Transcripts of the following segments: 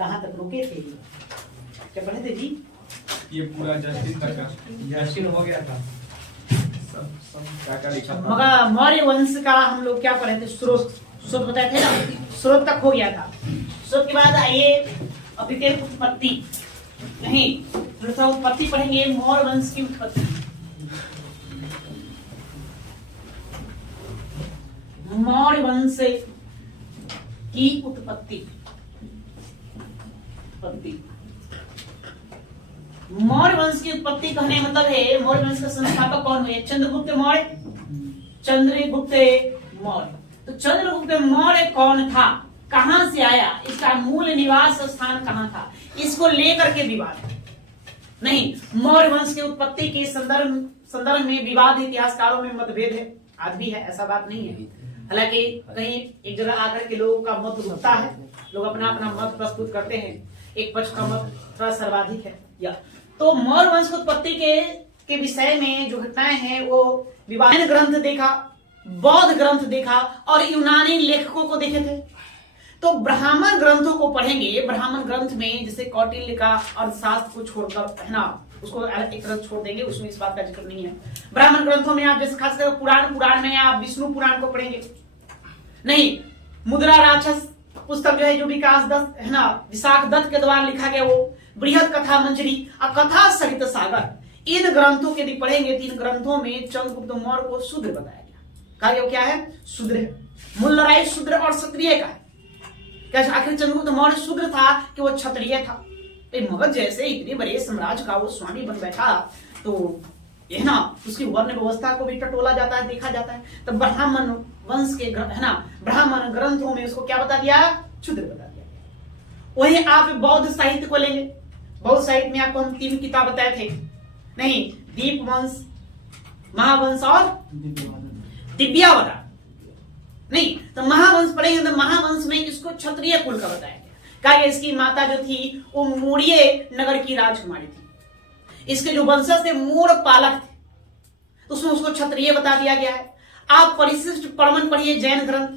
कहाँ तक रुके थे? क्या पढ़े थे जी? ये पूरा जस्टिन तक का जस्टिन हो गया था। सब क्या क्या लिखा था। मगर मौर्य वंश का हम लोग क्या पढ़े थे? स्रोत बताए थे ना, स्रोत तक हो गया था। स्रोत के बाद आइए अभी के उत्पत्ति, नहीं थोड़ा उत्पत्ति पढ़ेंगे, मौर्य वंश की उत्पत्ति। मौर्य वंश की उत्पत्ति। मौर्य वंश की उत्पत्ति कहने मतलब है मौर्य वंश का संस्थापक कौन हुए? चंद्रगुप्त मौर्य। चंद्रगुप्त मौर्य। तो चंद्रगुप्त मौर्य कौन था, कहां से आया, इसका मूल निवास स्थान कहां था, इसको लेकर के विवाद नहीं। मौर्य वंश की उत्पत्ति के संदर्भ में विवाद इतिहासकारों में मतभेद है, आज भी है, ऐसा बात नहीं है। हालांकि कहीं एक जगह आकर के लोगों का मत रुकता है, लोग अपना अपना मत प्रस्तुत करते हैं, एक पक्ष का मत थोड़ा सर्वाधिक है। या तो मौर्य वंश की उत्पत्ति के विषय में जो घटनाएं हैं वो विवाद ग्रंथ देखा, बौद्ध ग्रंथ देखा और यूनानी लेखकों को देखे थे। तो ब्राह्मण ग्रंथों को पढ़ेंगे। ब्राह्मण ग्रंथ में जैसे कौटिल्य का अर्थशास्त्र को छोड़कर है ना, उसको एक तरफ छोड़ देंगे, उसमें इस बात का जिक्र नहीं है। ब्राह्मण ग्रंथों में आप जैसे खासकर पुराण में आप विष्णु पुराण को पढ़ेंगे। नहीं, मुद्रा राक्षस पुस्तक जो है, जो विकास दत्त है ना, विशाख दत्त के द्वारा लिखा गया, वो बृहद कथा मंजरी और कथा सरित सागर, इन ग्रंथों के यदि पढ़ेंगे तो इन ग्रंथों में चंद्रगुप्त मौर्य को शूद्र बताया गया। कहा गया क्या है? शूद्र है। मूल लड़ाई शूद्र और क्षत्रिय का है। क्या आखिर चंद्रगुप्त मौर्य शूद्र था कि वो क्षत्रिय था? मगध जैसे इतने बड़े साम्राज्य का वो स्वामी बन बैठा, तो है ना, उसकी वर्ण व्यवस्था को भी टटोला जाता है, देखा जाता है। तो ब्राह्मण वंश के है ना, ब्राह्मण ग्रंथों में उसको क्या बता दिया? शूद्र बता दिया। वही आप बौद्ध साहित्य को लेंगे। बौद्ध साहित्य में आपको हम 3 किताब बताए थे, नहीं, दीप वंश, महावंश और दिव्यावतार। नहीं, तो महावंश पढ़ेंगे तो महावंश में इसको क्षत्रिय कुल का बताया गया। कहा इसकी माता जो थी वो मूर्य नगर की राजकुमारी थी। इसके जो वंशज थे मूढ़ पालक थे, उसमें उसको क्षत्रिय बता दिया गया है। आप परिशिष्ट पर्वन पढ़िए जैन ग्रंथ,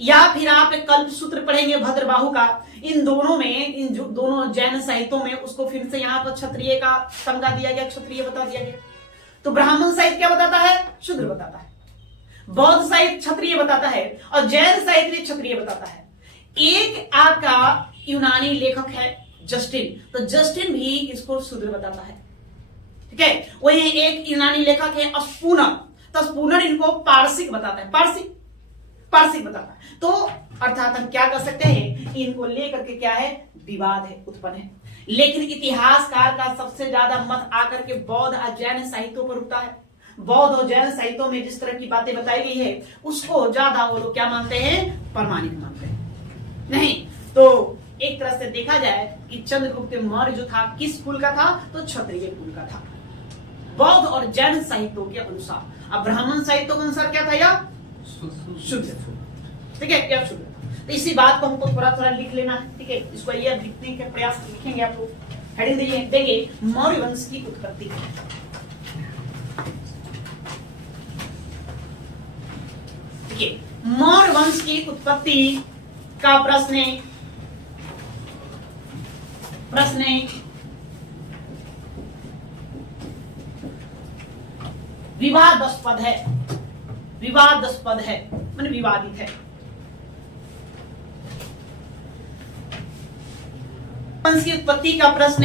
या फिर आप एक कल्प सूत्र पढ़ेंगे भद्रबाहु का। इन दोनों में, इन दोनों जैन साहित्यों में उसको फिर से यहाँ पर क्षत्रिय का संज्ञा दिया गया, क्षत्रिय बता दिया गया। तो ब्राह्मण साहित्य क्या बताता है? शूद्र बताता है। बौद्ध साहित्य क्षत्रिय बताता है और जैन साहित्य क्षत्रिय बताता है। एक आपका यूनानी लेखक है जस्टिन, तो जस्टिन भी इसको शूद्र बताता है। ठीक है, वही एक यूनानी लेखक है स्पूनर, तो स्पूनर इनको पारसिक बताता है, पारसिक बताता है। तो अर्थात हम क्या कर सकते हैं, इनको लेकर के क्या है, विवाद है, उत्पन्न है। लेकिन इतिहासकार का सबसे ज्यादा मत आकर के बौद्ध और जैन साहित्यों पर उठता है। बौद्ध और जैन साहित्यों में जिस तरह की बातें बताई गई है उसको ज्यादा वो लोग क्या मानते हैं? प्रमाणिक मानते हैं। नहीं तो एक तरह से देखा जाए कि चंद्रगुप्त मौर्य जो था किस कुल का था? तो क्षत्रिय कुल का था, बौद्ध और जैन साहित्यों के अनुसार। अब ब्राह्मण साहित्यों के अनुसार क्या था? या शुद्ध। ठीक है, क्या शुद्ध। तो इसी बात को हमको थोड़ा थोड़ा लिख लेना है। ठीक है, इसको ये लिखने का प्रयास लिखेंगे, आपको हेडिंग देंगे मौर्य वंश की उत्पत्ति। देखिए, मौर्य वंश की उत्पत्ति का प्रश्न विवादास्पद है, माने विवादित है। वंश की उत्पत्ति का प्रश्न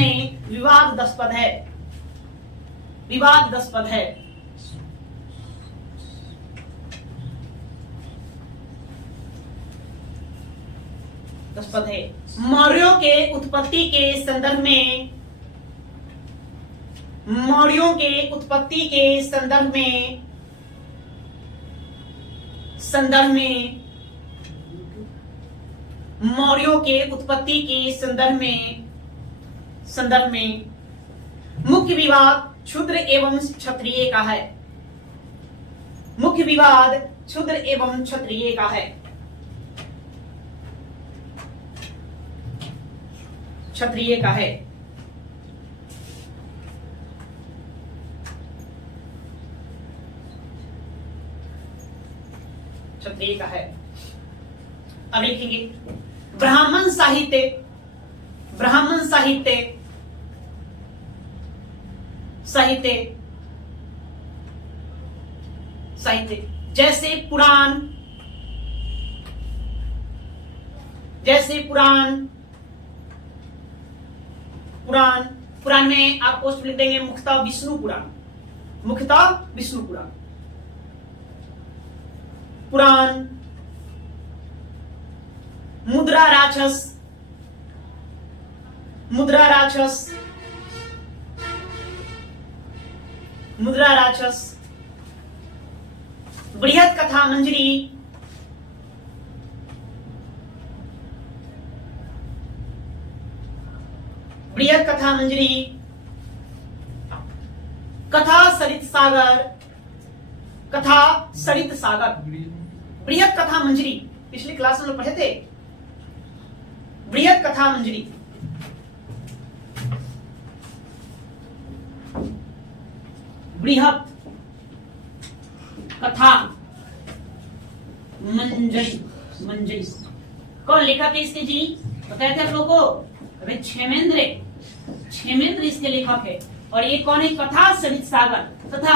विवादास्पद है, मौर्यों के उत्पत्ति के संदर्भ में, मौर्यों के उत्पत्ति के संदर्भ में मुख्य विवाद क्षुद्र एवं क्षत्रिय का है। मुख्य विवाद क्षुद्र एवं क्षत्रिय का है। क्षत्रिय का है। अब लिखेंगे ब्राह्मण साहित्य ब्राह्मण साहित्य, साहित्य साहित्य जैसे पुराण, जैसे पुराण, पुराण, पुराण में आप पोस्ट लिख देंगे मुख्यतः विष्णु पुराण, मुख्यतः विष्णु पुराण, पुराण। मुद्रा राक्षस, मुद्रा राक्षस, मुद्रा राक्षस। बृहत कथा मंजरी, बृहत कथा मंजरी। कथा सरित सागर, कथा सरित सागर, बृहत कथा मंजरी। पिछली क्लास में लोग पढ़े थे बृहत कथा मंजरी। बृहत कथा मंजरी, मंजरी। कौन लेखक है इसके जी? बताए थे आप लोगों को? अरे क्षेमेंद्र, क्षेमेंद्र इसके लेखक है। और ये कौन है? कथा सरित सागर तथा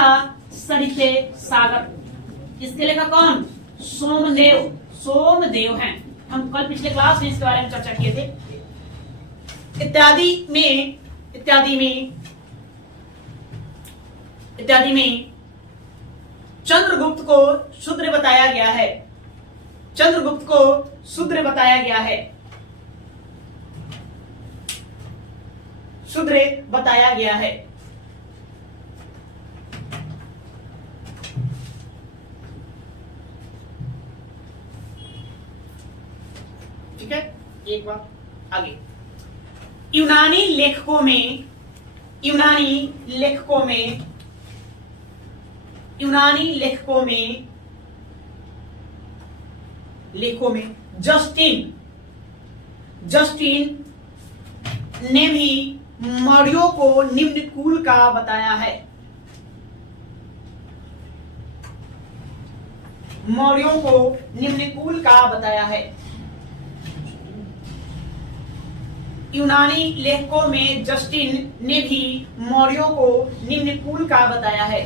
सरित सागर। इसके लेखक कौन? सोमदेव, सोमदेव हैं। हम कल पिछले क्लास में इसके बारे में चर्चा किए थे। इत्यादि में, इत्यादि में, इत्यादि में चंद्रगुप्त को शूद्र बताया गया है, चंद्रगुप्त को शूद्र बताया गया है, शूद्र बताया गया है। ठीक है, एक बार आगे। यूनानी लेखकों में, यूनानी लेखकों में, यूनानी लेखकों में, लेखों में जस्टिन, जस्टिन ने भी मौर्यों को निम्न कुल का बताया है, मौर्यों को निम्न कुल का बताया है। यूनानी लेखकों में जस्टिन ने भी मौर्यों को निम्न कुल का बताया है।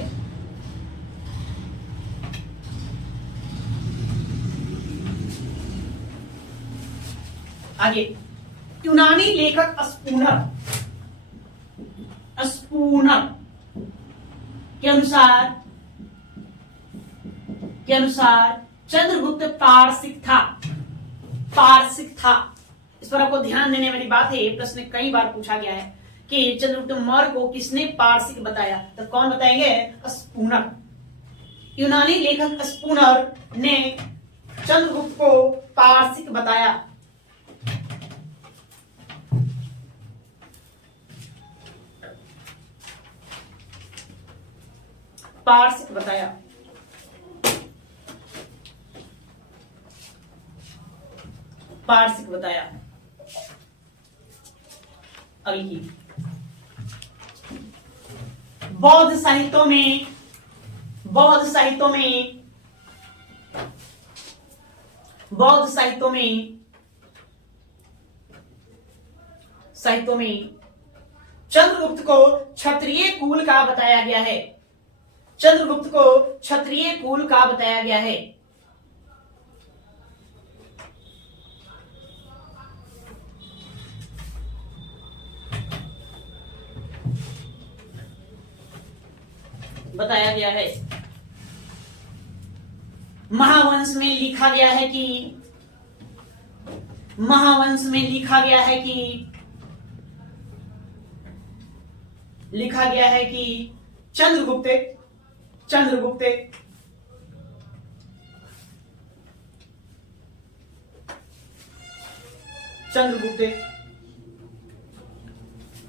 आगे, यूनानी लेखक स्पूनर, स्पूनर के अनुसार, के अनुसार चंद्रगुप्त पारसिक था, पारसिक था। इस पर आपको ध्यान देने वाली बात है, प्रश्न कई बार पूछा गया है कि चंद्रगुप्त मौर्य को किसने पारसिक बताया, तो कौन बताएंगे? स्पूनर। यूनानी लेखक स्पूनर ने चंद्रगुप्त को पारसिक बताया। पारसिक बताया। पारसिक बताया। अगली, बौद्ध साहित्यों में, बौद्ध साहित्यों में, बौद्ध साहित्यों में, साहित्यों में चंद्रगुप्त को क्षत्रिय कुल का बताया गया है, चंद्रगुप्त को क्षत्रिय कुल का बताया गया है। बताया गया है। महावंश में लिखा गया है कि, महावंश में लिखा गया है कि, लिखा गया है कि चंद्रगुप्त, चंद्रगुप्त चंद्रगुप्त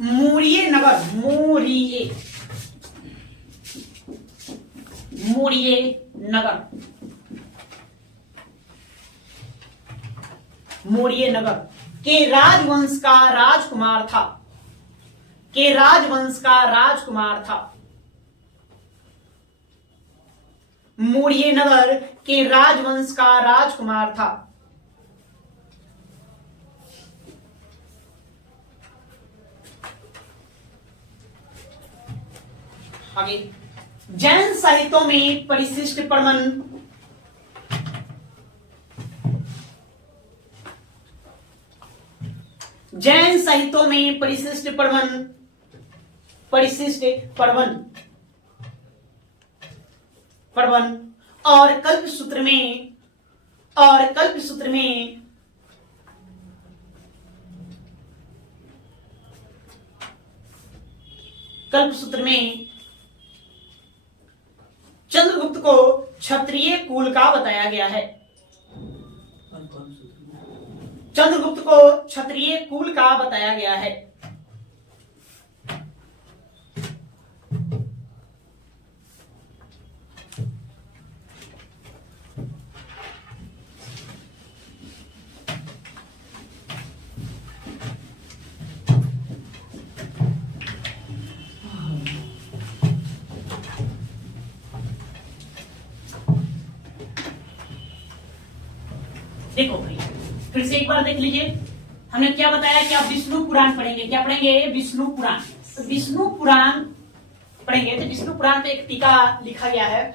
मौर्य नगर, मौर्य, मौर्य नगर, मौर्य नगर के राजवंश का राजकुमार था, के राजवंश का राजकुमार था। मौर्य नगर के राजवंश का राजकुमार था। आगे जैन साहित्यों में परिशिष्ट प्रमाण जैन साहित्यों में परिशिष्ट प्रवन और कल्प सूत्र में चंद्रगुप्त को क्षत्रिय कुल का बताया गया है। चंद्रगुप्त को क्षत्रिय कुल का बताया गया है। देखो भाई फिर से एक बार देख लीजिए, हमने क्या बताया कि आप विष्णु पुराण पढ़ेंगे। क्या पढ़ेंगे? विष्णु पुराण। तो विष्णु पुराण पढ़ेंगे तो विष्णु पुराण पे एक टीका लिखा गया है।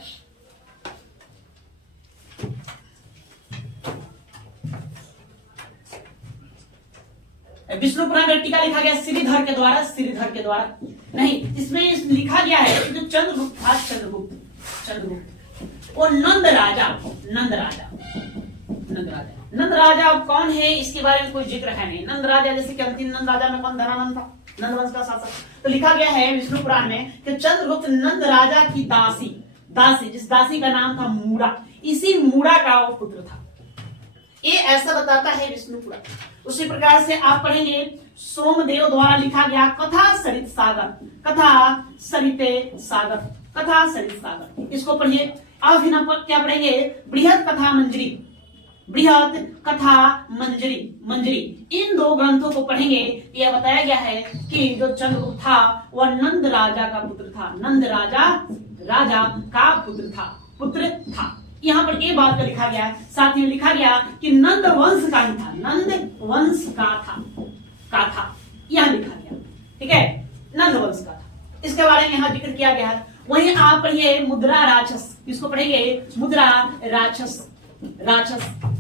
विष्णु पुराण पे टीका लिखा गया श्रीधर के द्वारा नहीं, इसमें लिखा गया है कि जो चंद्रगुप्त था, चंद्रगुप्त वो नंद राजा कौन है इसके बारे में कोई जिक्र है नहीं। नंद राजा जैसे कि अंतिम नंद राजा में कौन? धनानंद था, नंद वंश का शासक। तो लिखा गया है विष्णु पुराण में कि चंद्रगुप्त नंद राजा की दासी जिस दासी का नाम था मूड़ा, इसी मूड़ा का वो पुत्र था। ये ऐसा बताता है विष्णु पुराण। उसी प्रकार से आप पढ़ेंगे सोमदेव द्वारा लिखा गया कथा सरित सागर, इसको पढ़िए। अब फिर आप क्या पढ़ेंगे? बृहद कथा मंजरी। इन दो ग्रंथों को पढ़ेंगे। यह बताया गया है कि जो चंद्रगुप्त था वह नंद राजा का पुत्र था। यहाँ पर एक बात का लिखा गया, साथ ही लिखा गया कि नंद वंश का ही था, यहाँ लिखा गया। ठीक है, नंद वंश का था, इसके बारे में यहाँ जिक्र किया गया है। वहीं आप पढ़िए मुद्रा राक्षस, इसको पढ़ेंगे मुद्रा राक्षस।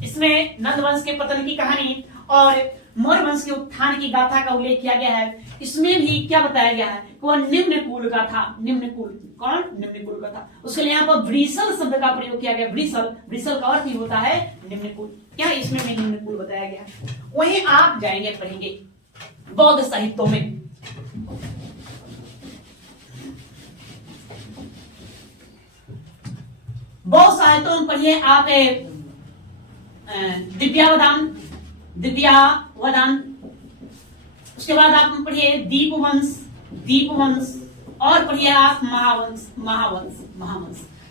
इसमें नंद वंश के पतन की कहानी और मौर्य वंश के उत्थान की गाथा का उल्लेख किया गया है। इसमें भी क्या बताया गया है कि वह निम्न कुल का था। निम्न कुल का था। उसके लिए यहाँ पर वृषल शब्द का प्रयोग किया गया। वृषल का अर्थ ही होता है निम्न कुल। क्या इसमें भी निम्न कुल बताया गया है। वहीं आप जाएंगे पढ़ेंगे बौद्ध साहित्यों में। बौद्ध साहित्यों में पढ़िए आप दिव्यावदान। उसके बाद आप पढ़िए दीपवंश और पढ़िए आप महावंश।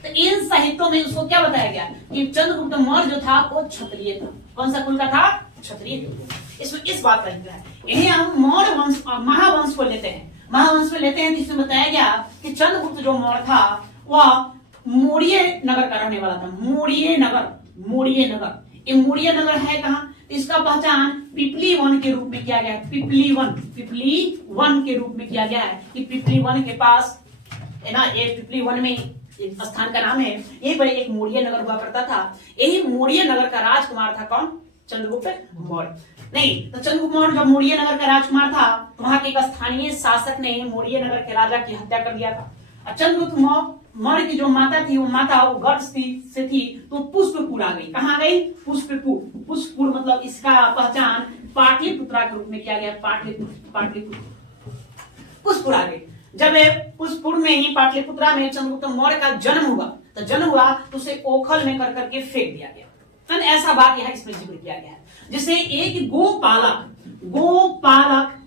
तो इन साहित्यों में उसको क्या बताया गया कि चंद्रगुप्त मौर्य जो था वो क्षत्रिय था। कौन सा कुल का था? क्षत्रिय। इसमें इस बात का जिक्र है। यही हम मौर्य वंश और महावंश को लेते हैं। जिसमें बताया गया कि चंद्रगुप्त जो मौर्य था वह मौर्य नगर का रहने वाला था। मौर्य नगर ये मौर्य नगर है कहाँ? इसका पहचान पिपली वन के रूप में किया गया है। पिपली वन के रूप में किया गया है कि पिपली वन के पास है ना, ये पिपली वन में एक स्थान का नाम है। यहीं पर एक मौर्य नगर हुआ करता था। यही मौर्य नगर का राजकुमार था कौन? चंद्रगुप्त मौर्य। नहीं तो चंद्रगुप्त मौर्य जब मौर्य नगर का राजकुमार था तो वहां के एक स्थानीय शासक ने मौर्य नगर के राजा की हत्या कर दिया था। चंद्रगुप्त मौर्य की जो माता थी वो गर्भ से थी तो पुष्पपुर आ गई। कहाँ गई? पुष्पपुर मतलब इसका पहचान पाटलिपुत्रा के रूप में किया गया। पाटलिपुत्र पुष्पपुर आ गई। जब पुष्पपुर में ही पाटलिपुत्रा में चंद्रगुप्त मौर्य का जन्म हुआ तो उसे ओखल में कर करके फेंक दिया गया। तो ऐसा बात यहाँ इसमें जिक्र किया गया है। जिसे एक गोपालक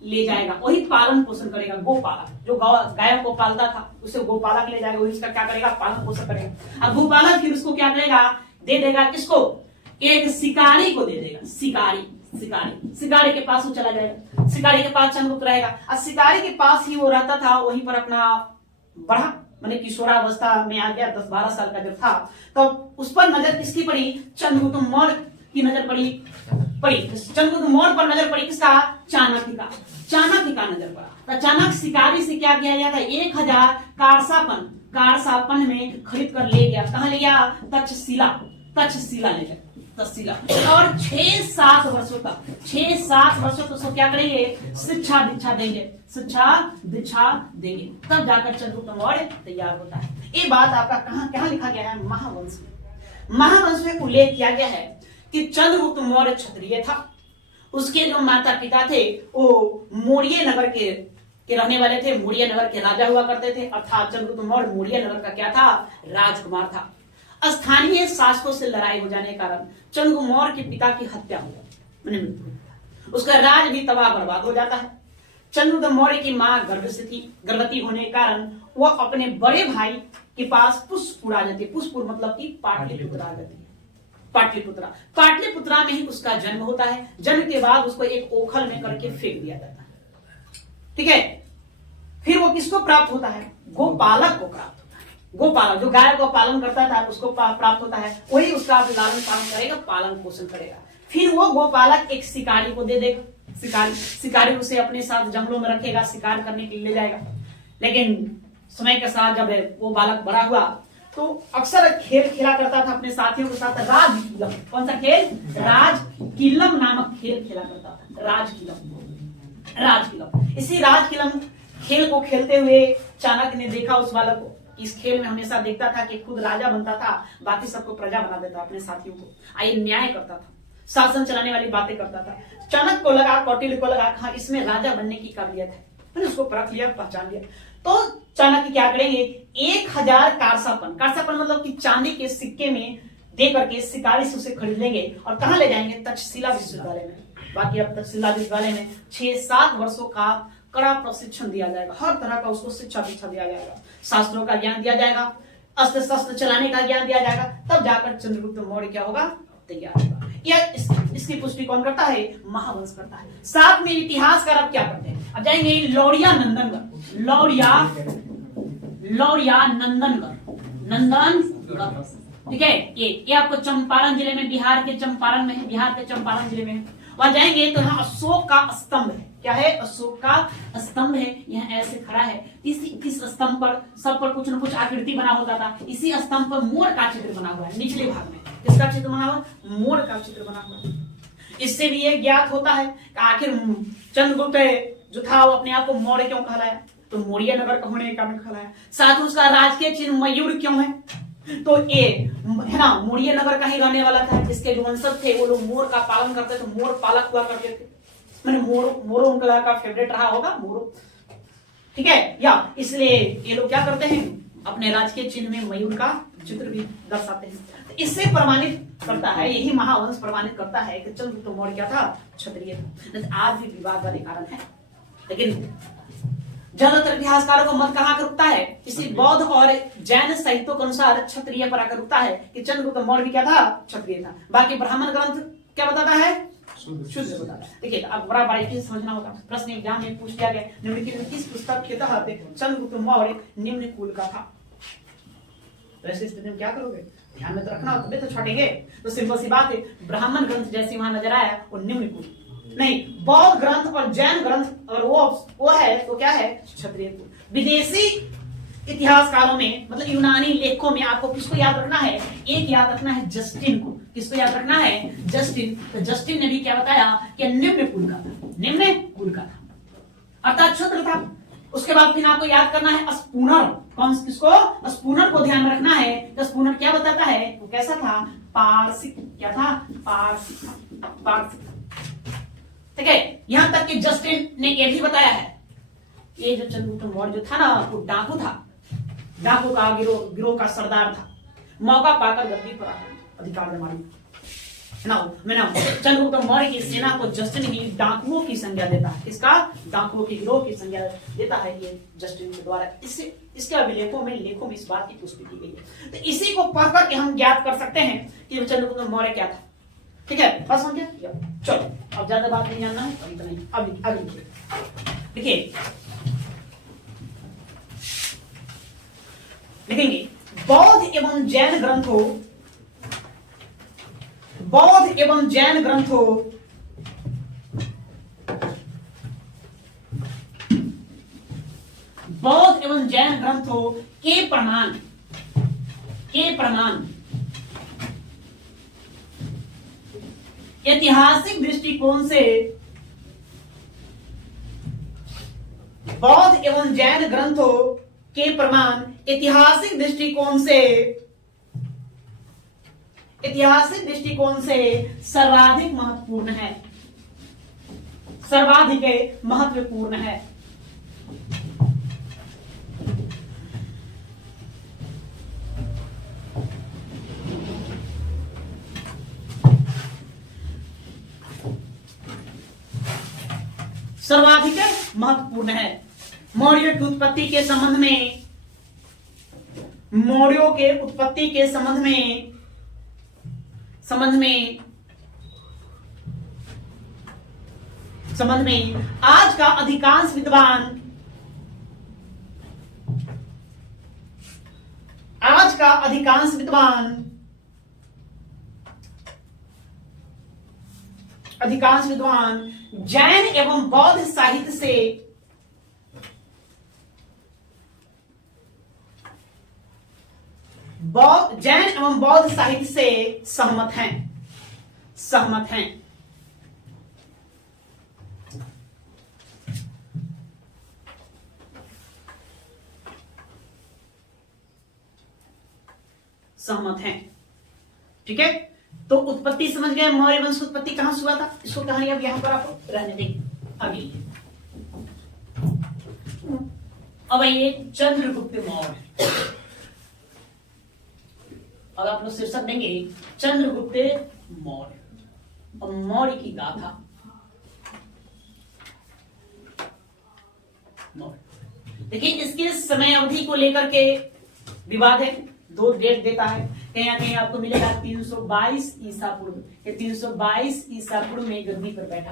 ले जाएगा, वही पालन पोषण करेगा। गोपालक जो गायों को पालता था उसे गोपालक ले जाएगा, वही उसका क्या करेगा? पालन पोषण करेगा। अब गोपालक फिर उसको क्या करेगा? दे देगा किसको? एक शिकारी को दे देगा। शिकारी के पास वो चला जाएगा। शिकारी के पास चंद्रगुप्त रहेगा और शिकारी के पास ही वो रहता था। वहीं पर अपना बढ़ा मैंने किशोरावस्था में आ गया, 10-12 साल का जब था तो उस पर नजर किसकी पड़ी? चंद्रगुप्त मौर्य की नजर पड़ी। चंद्रगुप्त मौर्य पर नजर पड़ी किसका? चाणक्य का। चाणक्य का नजर पड़ा। तो चाणक्य शिकारी से क्या किया गया था, 1000 कारसापन में खरीद कर ले गया। कहां ले गया, तक्षशिला ले गया, तक्षशिला। और 6-7 वर्षों तक उसको क्या करेंगे, शिक्षा दीक्षा देंगे, तब जाकर चंद्रगुप्त मौर्य तैयार होता है। ये बात आपका कहां लिखा गया है, महावंश में उल्लेख किया गया है कि चंद्रगुप्त मौर्य क्षत्रिय था। उसके जो माता पिता थे वो मौर्य नगर के रहने वाले थे, मौर्य नगर के राजा हुआ करते थे, अर्थात चंद्रगुप्त मौर्य मौर्य नगर का क्या था, राजकुमार था। स्थानीय शासकों से लड़ाई हो जाने के कारण चंद्रगुप्त मौर्य के पिता की हत्या हो जाती, उसका राज भी तबाह बर्बाद हो जाता है। चंद्रगुप्त मौर्य की मां गर्भवती होने के कारण वह अपने बड़े भाई के पास पुष्पपुर आ जाती है। पुष्पपुर मतलब कि पाटलिपुत्र आ जाती है। पाटलिपुत्रा में ही उसका जन्म होता है। जन्म के बाद उसको एक ओखल में करके फेंक दिया जाता है, ठीक है। फिर वो किसको प्राप्त होता है, गोपालक को प्राप्त होता है। गोपालक जो गाय को पालन करता था उसको प्राप्त होता है, वही उसका लालन पालन करेगा, पालन पोषण करेगा। फिर वो गोपालक एक शिकारी को दे देगा। शिकारी उसे अपने साथ जंगलों में रखेगा, शिकार करने के लिए ले जाएगा। लेकिन समय के साथ जब वो बालक बड़ा हुआ तो अक्सर खेल खेला करता था अपने साथियों के साथ। राजकिलम, कौन सा खेल, राजकिलम नामक खेल खेला करता था। राजकिलम। इसी राजकिलम खेल को खेलते हुए चाणक्य ने देखा उस बालक को। इस खेल में हमेशा देखता था कि खुद राजा बनता था, बाकी सबको प्रजा बना देता, अपने साथियों को आये न्याय करता था, शासन चलाने वाली बातें करता था। चाणक्य को लगा, कौटिल्य को लगा, हाँ इसमें राजा बनने की काबिलियत है। मैंने उसको परख लिया, पहचान लिया। तो चाणक्य क्या करेंगे, 1000 कारसापन मतलब कि चांदी के सिक्के में दे करके शिकारी से उसे खरीद लेंगे और कहां ले जाएंगे, तक्षशिला विश्वविद्यालय में। बाकी अब तक्षशिला विश्वविद्यालय में 6-7 वर्षों का कड़ा प्रशिक्षण दिया जाएगा। हर तरह का उसको शिक्षा दिया जाएगा, शास्त्रों का ज्ञान दिया जाएगा, अस्त्र शस्त्र चलाने का ज्ञान दिया जाएगा। तब जाकर चंद्रगुप्त मौर्य क्या होगा, तैयार होगा। इसकी पुष्टि कौन करता है, महावंश करता है। साथ में इतिहासकार अब क्या करते हैं, अब जाएंगे लौरिया नंदनगढ़, ठीक है। ये आपको चंपारण जिले में, बिहार के चंपारण जिले में है। वहां जाएंगे तो यहाँ अशोक का स्तंभ है। क्या है, अशोक का स्तंभ है। यहाँ ऐसे खड़ा है। इस स्तंभ पर सब पर कुछ न कुछ आकृति बना होता था। इसी स्तंभ पर मोर का चित्र बना हुआ है। निचले भाग में किसका चित्र बना हुआ, मोर का चित्र बना हुआ है। इससे भी ये ज्ञात होता है कि आखिर चंद्रगुप्त जो था वो अपने आप को मौर्य क्यों कहलाया, तो मौर्य नगर का होने के कारण कहलाया। साथ ही उसका राजकीय चिन्ह मयूर क्यों है, तो ये है ना, मौर्य नगर का ही रहने वाला था। जिसके जो वंशज थे वो लोग मोर का पालन करते थे, मोर पालक हुआ करते थे। मैंने मोरो उनका का फेवरेट रहा होगा, मोरो, ठीक है। या इसलिए ये लोग क्या करते हैं, अपने राजकीय चिन्ह में मयूर का चित्र भी दर्शाते हैं। तो इससे प्रमाणित करता है, यही महावंश प्रमाणित करता है कि चंद्रगुप्त मौर्य क्या था, क्षत्रिय था। आज भी विवाद वाले कारण है, लेकिन ज्यादातर इतिहासकारों का मत कहां रुकता है, इसी बौद्ध और जैन साहित्यों के अनुसार क्षत्रिय पर आकर रुकता है कि चंद्रगुप्त मौर्य क्या था, क्षत्रिय था। बाकी ब्राह्मण ग्रंथ क्या बताता है, शुद्ध बताता है। देखिए अब बड़ा बारीकी से समझना होगा। प्रश्न एग्जाम में पूछ लिया गया, निम्नलिखित में किस पुस्तक के तहत चंद्रगुप्त मौर्य निम्न कुल का था। तो ऐसे स्थिति में क्या करोगे, ध्यान में तो रखना, तभी तो छटेंगे। तो सिंपल सी बात है, ब्राह्मण ग्रंथ जैसे वहां नजर आया वो निम्न कुल नहीं, बौद्ध ग्रंथ और जैन ग्रंथ और वो है तो क्या है, क्षत्रिय कुल। विदेशी इतिहासकारों में मतलब यूनानी लेखों में आपको किसको याद रखना है, एक याद रखना है जस्टिन को। किसको याद रखना है, जस्टिन। तो जस्टिन ने भी क्या बताया कि निम्न कुल का था, निम्न कुल का था अर्थात क्षत्र था। उसके बाद फिर आपको याद करना है स्पूनर, कौन किसको, स्पूनर को ध्यान में रखना है। तो स्पूनर क्या बताता है, वो कैसा था, पारसिक, क्या था, पारसिक, ठीक है। यहां तक कि जस्टिन ने यह भी बताया है, ये जो चंद्रगुप्त मौर्य जो था ना वो डाकू था, डाकू का गिरोह का सरदार था। मौका पाकर गद्दी पर अधिकार जमाने चंद्रगुप्त मौर्य की सेना को जस्टिन ही डाकुओं की संज्ञा देता है। इसका डाकुओं की गिरोह की संज्ञा देता है ये जस्टिन के द्वारा। इसके अभिलेखों में इस बात की पुष्टि की गई है। तो इसी को पढ़कर के हम ज्ञात कर सकते हैं कि चंद्रगुप्त मौर्य क्या था, ठीक है। बस समझे, चलो अब ज्यादा बात नहीं जानना है, अब इतना ही। अब लिखिए, देखिए लिखेंगे, बौद्ध एवं जैन ग्रंथों बौद्ध एवं जैन ग्रंथों के प्रमाण ऐतिहासिक दृष्टिकोण से बौद्ध एवं जैन ग्रंथों के प्रमाण ऐतिहासिक दृष्टिकोण से सर्वाधिक महत्वपूर्ण है। सर्वाधिक महत्वपूर्ण है। मौर्यों की उत्पत्ति के संबंध में आज का अधिकांश विद्वान जैन एवं बौद्ध साहित्य से सहमत हैं। ठीक है, तो उत्पत्ति समझ गए। मौर्य वंश की उत्पत्ति कहां से हुआ था, इसको कहानी अब यहां पर आपको रहने देंगे। अभी अब ये चंद्रगुप्त मौर्य, अब आप लोग शीर्षक देंगे चंद्रगुप्त मौर्य और मौर्य की गाथा। देखिए, इसके समय अवधि को लेकर के विवाद है। 2 डेट देता है, कहीं ना कहीं आपको मिलेगा 322 ईसा पूर्व, 322 ईसा पूर्व में गद्दी पर बैठा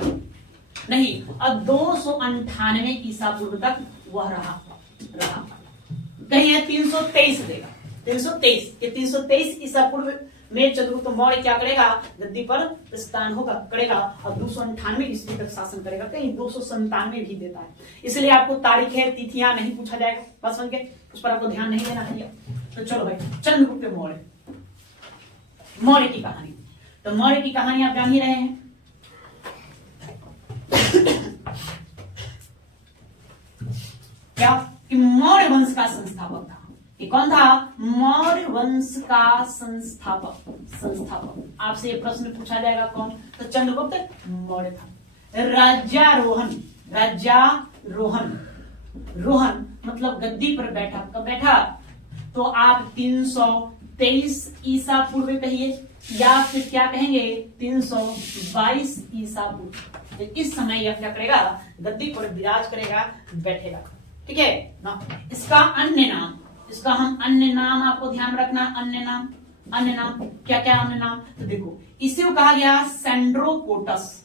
नहीं, अब 298 ईसा पूर्व तक वह रहा। कहीं 323 देगा, 323 ईसा पूर्व में चंद्रगुप्त मौर्य क्या करेगा, गद्दी पर प्रस्थान होगा करेगा और 298 ईस्वी तक शासन करेगा। कहीं 297 भी देता है, इसलिए आपको तारीख है, तिथियां नहीं पूछा जाएगा। बस समझ गए, उस पर आपको ध्यान नहीं देना है। तो चलो भाई, चंद्रगुप्त मौर्य की कहानी। तो मौर्य की कहानी आप जान ही रहे हैं। क्या कि मौर्य वंश का संस्थापक था। ये कौन था? मौर्य वंश का संस्थापक। आपसे ये प्रश्न पूछा जाएगा कौन, तो चंद्रगुप्त मौर्य था। रोहन मतलब गद्दी पर बैठा। कब बैठा? तो आप 323 ईसा पूर्व कहिए या फिर क्या कहेंगे 322 ईसा पूर्व। तो इस समय यह क्या करेगा, गद्दी पर विराज करेगा, बैठेगा। ठीक है ना। इसका हम अन्य नाम आपको ध्यान रखना। अन्य नाम क्या क्या अन्य नाम, तो देखो इसे कहा गया सेंड्रोकोटस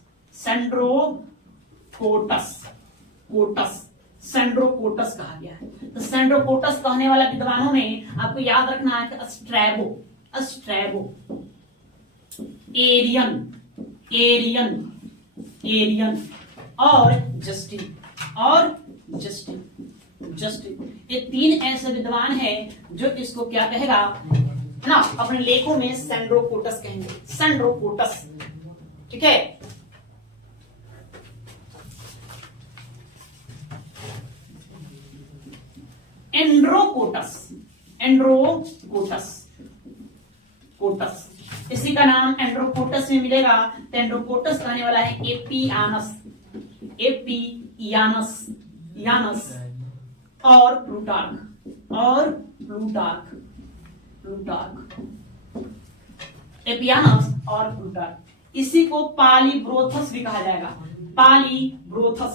कहा गया है। तो सेंड्रोकोटस कहने वाला विद्वानों में आपको याद रखना है कि स्ट्रैबो, एरियन और जस्टिन। ये 3 ऐसे विद्वान हैं जो इसको क्या कहेगा ना, अपने लेखों में सेंड्रोकोटस कहेंगे। सेंड्रोकोटस, ठीक है। एंड्रोकोटस, इसी का नाम एंड्रोकोटस में मिलेगा। तो एंड्रोकोटस कहने वाला है एपियानस और प्लूटार्क। एपियानस और प्लूटार्क। इसी को पालीब्रोथस भी कहा जाएगा। पालीब्रोथस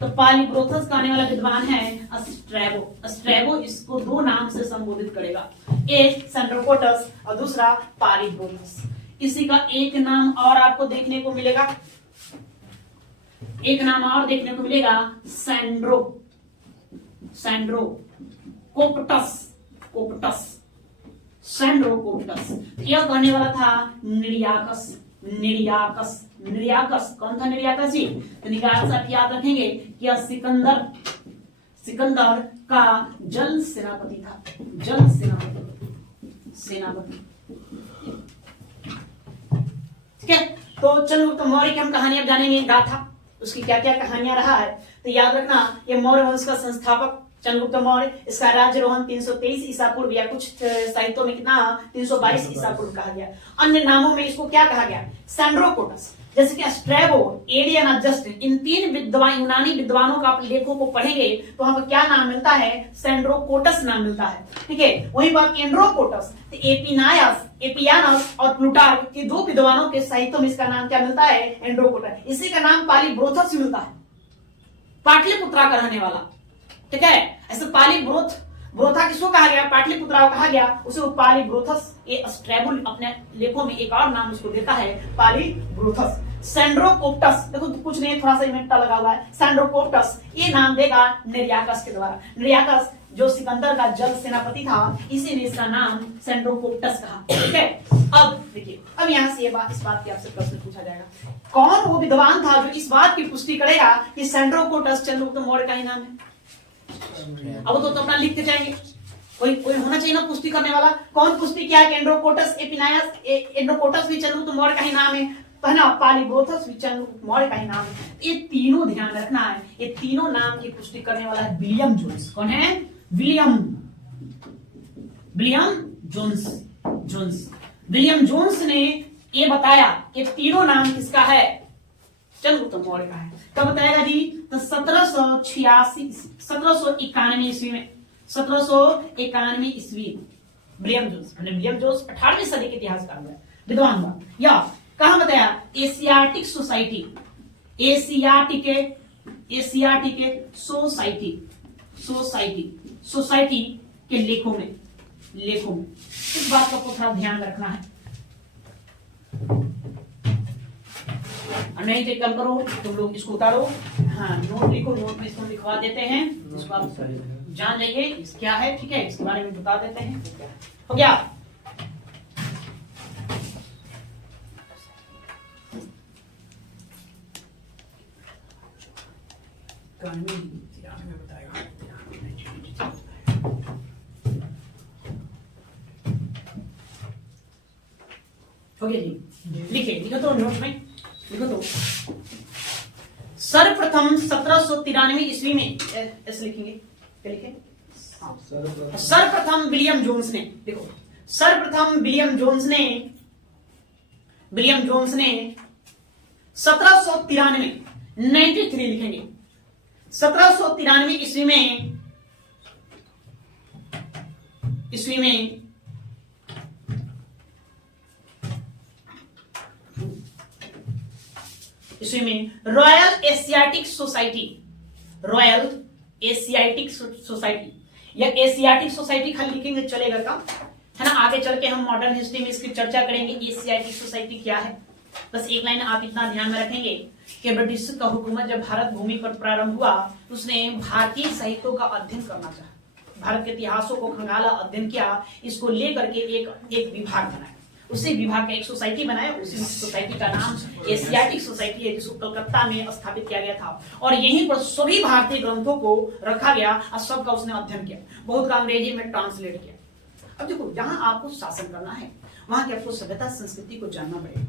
तो पालीब्रोथस कहने वाला विद्वान है स्ट्रैबो इसको 2 नाम से संबोधित करेगा, एक सेंड्रोकोटस और दूसरा पालीब्रोथस। इसी का एक नाम और आपको देखने को मिलेगा, सेंड्रोकोप्टस। यह कहने वाला था निर्याकस। निर्याकस। कौन था निर्याकस जी? तो निर्याकस आप याद रखेंगे कि यह सिकंदर का जल सेनापति था, जल सेनापति। ठीक है, तो चंद्रगुप्त मौर्य की हम कहानी अब जानेंगे, गाथा उसकी क्या क्या कहानियां रहा है। तो याद रखना ये मौर्य वंश का संस्थापक चंद्रगुप्त मौर्य, इसका राज्यरोहण 323 ईसा पूर्व या कुछ साहित्यों में कितना 322 ईसा पूर्व कहा गया। अन्य नामों में इसको क्या कहा गया? सैंड्रोकोटस। जैसे कि स्ट्रैबो, एलियन और जस्टिन, इन तीन यूनानी विद्वानों का आप लेखों को पढ़ेंगे तो वहां पर क्या नाम मिलता है? सैंड्रोकोटस नाम मिलता है। ठीक है, वहीं पर एंड्रोकोटस, एपियानस और प्लूटार्क के दो विद्वानों के साहित्यों में इसका नाम क्या मिलता है? एंड्रोकोटस। इसी का नाम पालीब्रोथस मिलता है, पाटलिपुत्रा का रहने वाला। ठीक है, ऐसे पालीब्रोथा किसको कहा गया? पाटलिपुत्रा को कहा गया, उसे पालीब्रोथस। ये स्ट्रैबो अपने लेखों में एक और नाम उसको देता है, पालीब्रोथस। सैंड्रोकोप्टस, देखो कुछ नहीं, थोड़ा सा इमेंटा लगा हुआ है, सैंड्रोकोप्टस ये नाम देगा निर्याकस के द्वारा। निर्याकस जो सिकंदर का जल सेनापति था, इसी ने इसका नाम सैंड्रोकोप्टस कहा। ठीक है, अब देखिए, अब यहाँ से इस बात की आपसे प्रश्न पूछा जाएगा, कौन वो विद्वान था जो इस बात की पुष्टि करेगा कि सैंड्रोकोप्टस चंद्रगुप्त मौर्य का ही नाम है? अब तो अपना लिख के जाएंगे, कोई होना चाहिए ना पुष्टि करने वाला। कौन पुष्टि किया कि एंड्रोकोटस एंड्रोकोटस भी चंद्रगुप्त मौर्य का ही नाम है? तो है ना, पालीब्रोथस भी चंद्रगुप्त मौर्य का ही नाम है। ये तीनों ध्यान रखना है, ये तीनों नाम की पुष्टि करने वाला है विलियम जोन्स। कौन है? विलियम जोन्स ने ये बताया कि तीनों नाम किसका है? चंद्रगुप्त मौर्य का है। कब बताएगा जी? तो 1791 ईस्वी में, 1791 ईस्वी विलियम जोन्स 18वीं सदी के इतिहासकार हुआ, विद्वान हुआ। या कहां बताया? एशियाटिक सोसाइटी के लेखों में इस बात का थोड़ा ध्यान रखना है। नहीं तो कम करो, तुम लोग इसको उतारो, हाँ नोट लिखो, नोट में इसको लिखवा देते हैं, इसको आप जान लेंगे क्या है। ठीक है, इसके बारे में बता देते हैं। हो गया? हो गया जी, लिखो तो नोट में लिखो तो। सर्वप्रथम 1793 ईस्वी में ऐसे लिखेंगे, क्या लिखे? सर्वप्रथम विलियम जोन्स ने, देखो सर्वप्रथम विलियम जोन्स ने 1793 93 लिखेंगे, 1793 ईस्वी में रॉयल एशियाटिक सोसाइटी या एशियाटिक सोसाइटी खाली लिखेंगे चलेगा का, है ना। आगे चल के हम मॉडर्न हिस्ट्री में इसकी चर्चा करेंगे एशियाटिक सोसाइटी क्या है। बस एक लाइन आप इतना ध्यान में रखेंगे कि ब्रिटिश का हुकूमत जब भारत भूमि पर प्रारंभ हुआ, उसने भारतीय साहित्यों का अध्ययन करना चाहा, भारत के इतिहासों को खंगाला, अध्ययन किया, इसको लेकर के एक विभाग बनाया, उसी विभाग का एक सोसाइटी बनाया। उसी सोसाइटी का नाम एशियाटिक सोसाइटी है, जिसको कलकत्ता में स्थापित किया गया था, और यहीं पर सभी भारतीय ग्रंथों को रखा गया और सबका उसने अध्ययन किया, बहुत का अंग्रेजी में ट्रांसलेट किया। अब देखो, जहां आपको शासन करना है वहां की आपको सभ्यता संस्कृति को जानना पड़ेगा,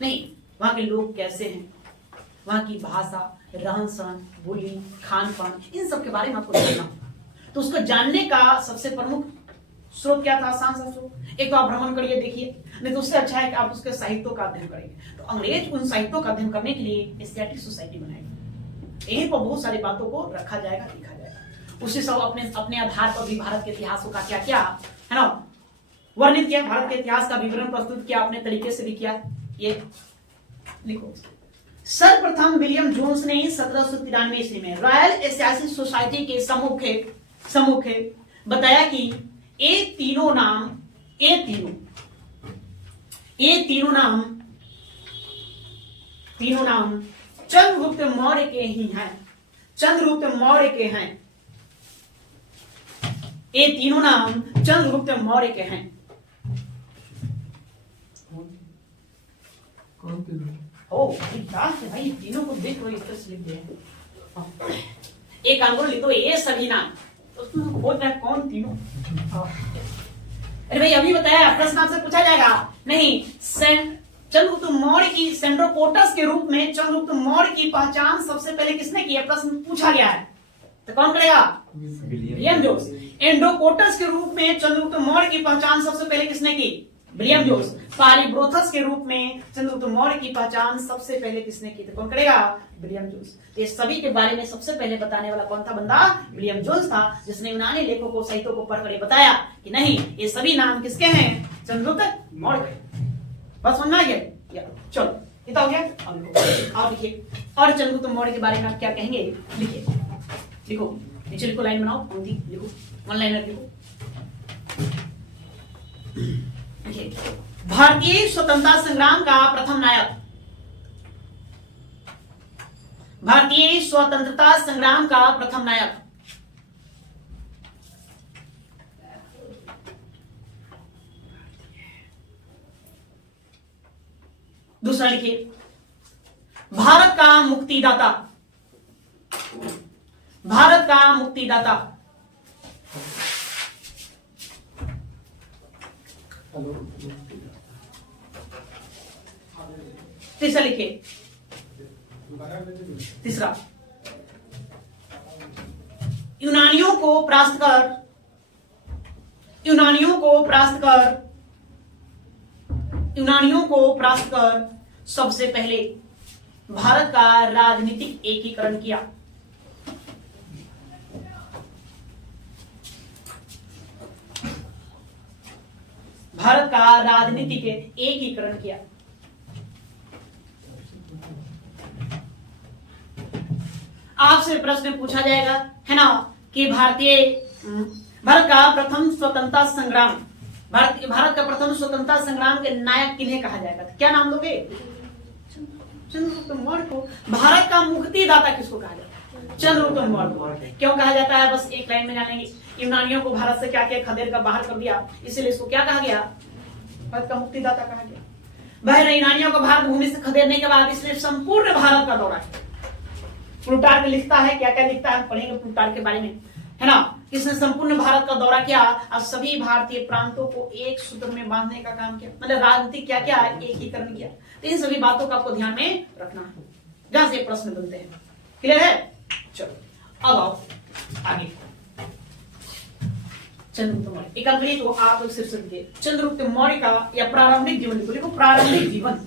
नहीं वहां के लोग कैसे हैं, वहां की भाषा, रहन सहन, बोली, खान पान, इन सब के बारे में आपको जानना होगा। तो उसको जानने का सबसे प्रमुख स्रोत क्या था? आसान सा स्रोत, एक तो आप भ्रमण करिए, देखिए, नहीं तो उससे अच्छा है कि आप उसके साहित्यों का अध्ययन करेंगे। तो अंग्रेज उन साहित्यों का अध्ययन करने के लिए एशियाटिक सोसाइटी बनाएगी, यहीं पर बहुत सारी बातों को रखा जाएगा, लिखा जाएगा। उसी सब अपने आधार पर भी भारत के इतिहासों का क्या क्या है ना वर्णित किया, भारत के इतिहास का विवरण प्रस्तुत किया, अपने तरीके से भी किया। ये लिखो, सर्वप्रथम विलियम जोन्स ने 1793 ईस्वी में रॉयल एशियाटिक सोसाइटी के सम्मुख बताया कि ये तीनों नाम चंद्रगुप्त मौर्य के ही हैं, चंद्रगुप्त मौर्य के हैं, ये तीनों नाम चंद्रगुप्त मौर्य के हैं। ओ बात है भाई, तीनों को देख लो, इस तरह से लिख दिया है। एक काम करो, लिख दो ये सभी नाम, उसमें खोज रहा है कौन तीनों। अरे भाई अभी बताया, प्रश्न आपसे पूछा जाएगा नहीं। चंद्रगुप्त मौर्य की सेंड्रोकोटस के रूप में चंद्रगुप्त मौर्य की पहचान सबसे पहले किसने की है, प्रश्न पूछा गया है, तो कौन करेगा? William Jones. एंड्रोकोटस के रूप में चंद्रगुप्त मौर्य की पहचान सबसे पहले किसने की? William Jones. पॉलीब्रोथस के रूप में चंद्रगुप्त मौर्य की पहचान सबसे पहले किसने की, तो कौन करेगा? William Jones. ये सभी के बारे में सबसे पहले बताने वाला कौन था बंदा? विलियम जोन्स था, जिसने यूनानी लेखकों साहित्यों को पढ़कर ये बताया कि नहीं, ये सभी नाम किसके हैं? चंद्रगुप्त मौर्य। बस समझ में आ गया? चलो इतना हो गया। अब लिखिए, और चंद्रगुप्त मौर्य के बारे में आप क्या कहेंगे, लिखिए। लिखो, नीचे लिखो, लाइन बनाओ, पंक्ति लिखो, वन लाइनर लिखो। भारतीय स्वतंत्रता संग्राम का प्रथम नायक, भारतीय स्वतंत्रता संग्राम का प्रथम नायक। दूसरा लिखिए, भारत का मुक्तिदाता, भारत का मुक्तिदाता। तीसरा लिखिए, तीसरा, यूनानियों को परास्त कर, यूनानियों को परास्त कर, यूनानियों को परास्त कर सबसे पहले भारत का राजनीतिक एकीकरण किया। भारत का राजनीतिक एकीकरण किया। आपसे प्रश्न पूछा जाएगा है ना कि भारत का प्रथम स्वतंत्रता संग्राम, भारत का प्रथम स्वतंत्रता संग्राम के नायक किन्हें कहा जाएगा, तो क्या नाम दोगे? चंद्रगुप्त मौर्य को। भारत का मुक्तिदाता किसको कहा जाता है? चंद्रगुप्त मौर्य। क्यों कहा जाता है, बस एक लाइन में जानेंगे। यूनानियों को भारत से क्या क्या खदेड़ कर बाहर कर दिया, इसीलिए इसको क्या कहा गया? भारत का मुक्तिदाता कहा गया। वह यूनानियों को भारत भूमि से खदेड़ने के बाद इसने संपूर्ण भारत का दौरा किया। प्लूटार्क लिखता है, क्या क्या लिखता है पढ़ेंगे प्लूटार्क के बारे में, है ना। इसने संपूर्ण भारत का दौरा किया और सभी भारतीय प्रांतों को एक सूत्र में बांधने का काम किया, मतलब राजनीतिक क्या क्या एकीकरण किया। तो इन सभी बातों का आपको ध्यान में रखना है, जहां से प्रश्न बनते हैं। क्लियर है? चलो अब आओ आगे। चंद्रगुप्त मौर्य एक कंप्लीट हो, आप लोग शीर्षक दिए चंद्रगुप्त मौर्य का या प्रारंभिक जीवन लिखो। लिखो प्रारंभिक जीवन,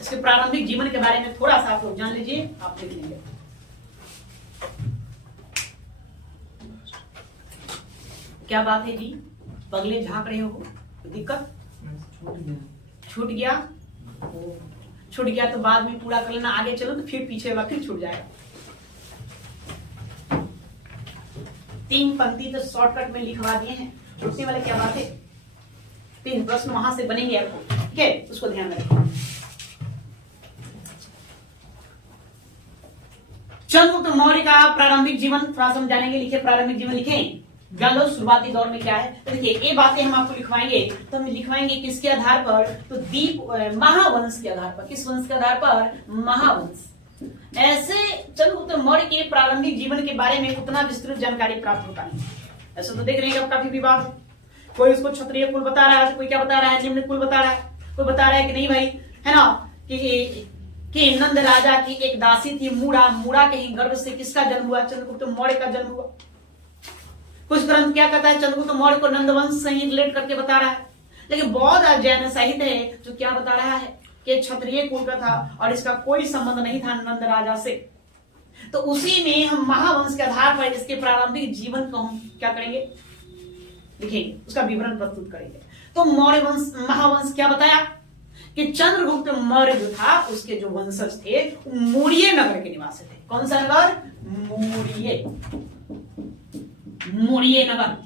इसके प्रारंभिक जीवन के बारे में थोड़ा सा आप लोग जान लीजिए, आप लिख लेंगे। क्या बात है जी, पगले झांक रहे हो, दिक्कत? छूट गया, छूट गया तो बाद में पूरा कर लेना, आगे चलो तो फिर पीछे वाला फिर छूट जाएगा। 3 पंक्ति तो शॉर्टकट में लिखवा दिए हैं, छूटने वाले क्या बात है। 3 प्रश्न वहां से बनेंगे आपको, ठीक है, उसको ध्यान में रखो। चंद्रगुप्त मौर्य का प्रारंभिक जीवन थोड़ा हम जानेंगे। लिखे प्रारंभिक जीवन, लिखें जान लो शुरुआती दौर में क्या है। तो देखिए ये बातें हम आपको लिखवाएंगे, तो हम लिखवाएंगे किसके आधार पर, तो महावंश के आधार पर। किस वंश के आधार पर? महावंश। ऐसे चंद्रगुप्त मौर्य के प्रारंभिक जीवन के बारे में उतना विस्तृत जानकारी प्राप्त होता नहीं। ऐसा तो देख रहे हैं काफी विवाद है, कोई उसको क्षत्रिय कुल बता रहा है, कोई क्या बता रहा है, निम्न कुल बता रहा है, कोई बता रहा है कि नहीं भाई, है ना, कि नंद राजा की एक दासी थी मूड़ा, मूड़ा के ही गर्भ से किसका जन्म हुआ? चंद्रगुप्त मौर्य का जन्म हुआ। कुछ ग्रंथ क्या कहता है, चंद्रगुप्त मौर्य को नंदवंश से ही रिलेट करके बता रहा है। लेकिन बौद्ध और जैन साहित्य है जो क्या बता रहा है कि क्षत्रिय कुल का था और इसका कोई संबंध नहीं था नंद राजा से। तो उसी में हम महावंश के आधार पर इसके प्रारंभिक जीवन को हम क्या करेंगे, लिखेंगे, उसका विवरण प्रस्तुत करेंगे। तो मौर्य वंश, महावंश क्या बताया कि चंद्रगुप्त मौर्य जो था उसके जो वंशज थे मूर्य नगर के निवासी थे। कौन सा नगर? मूर्य। मूर्य नगर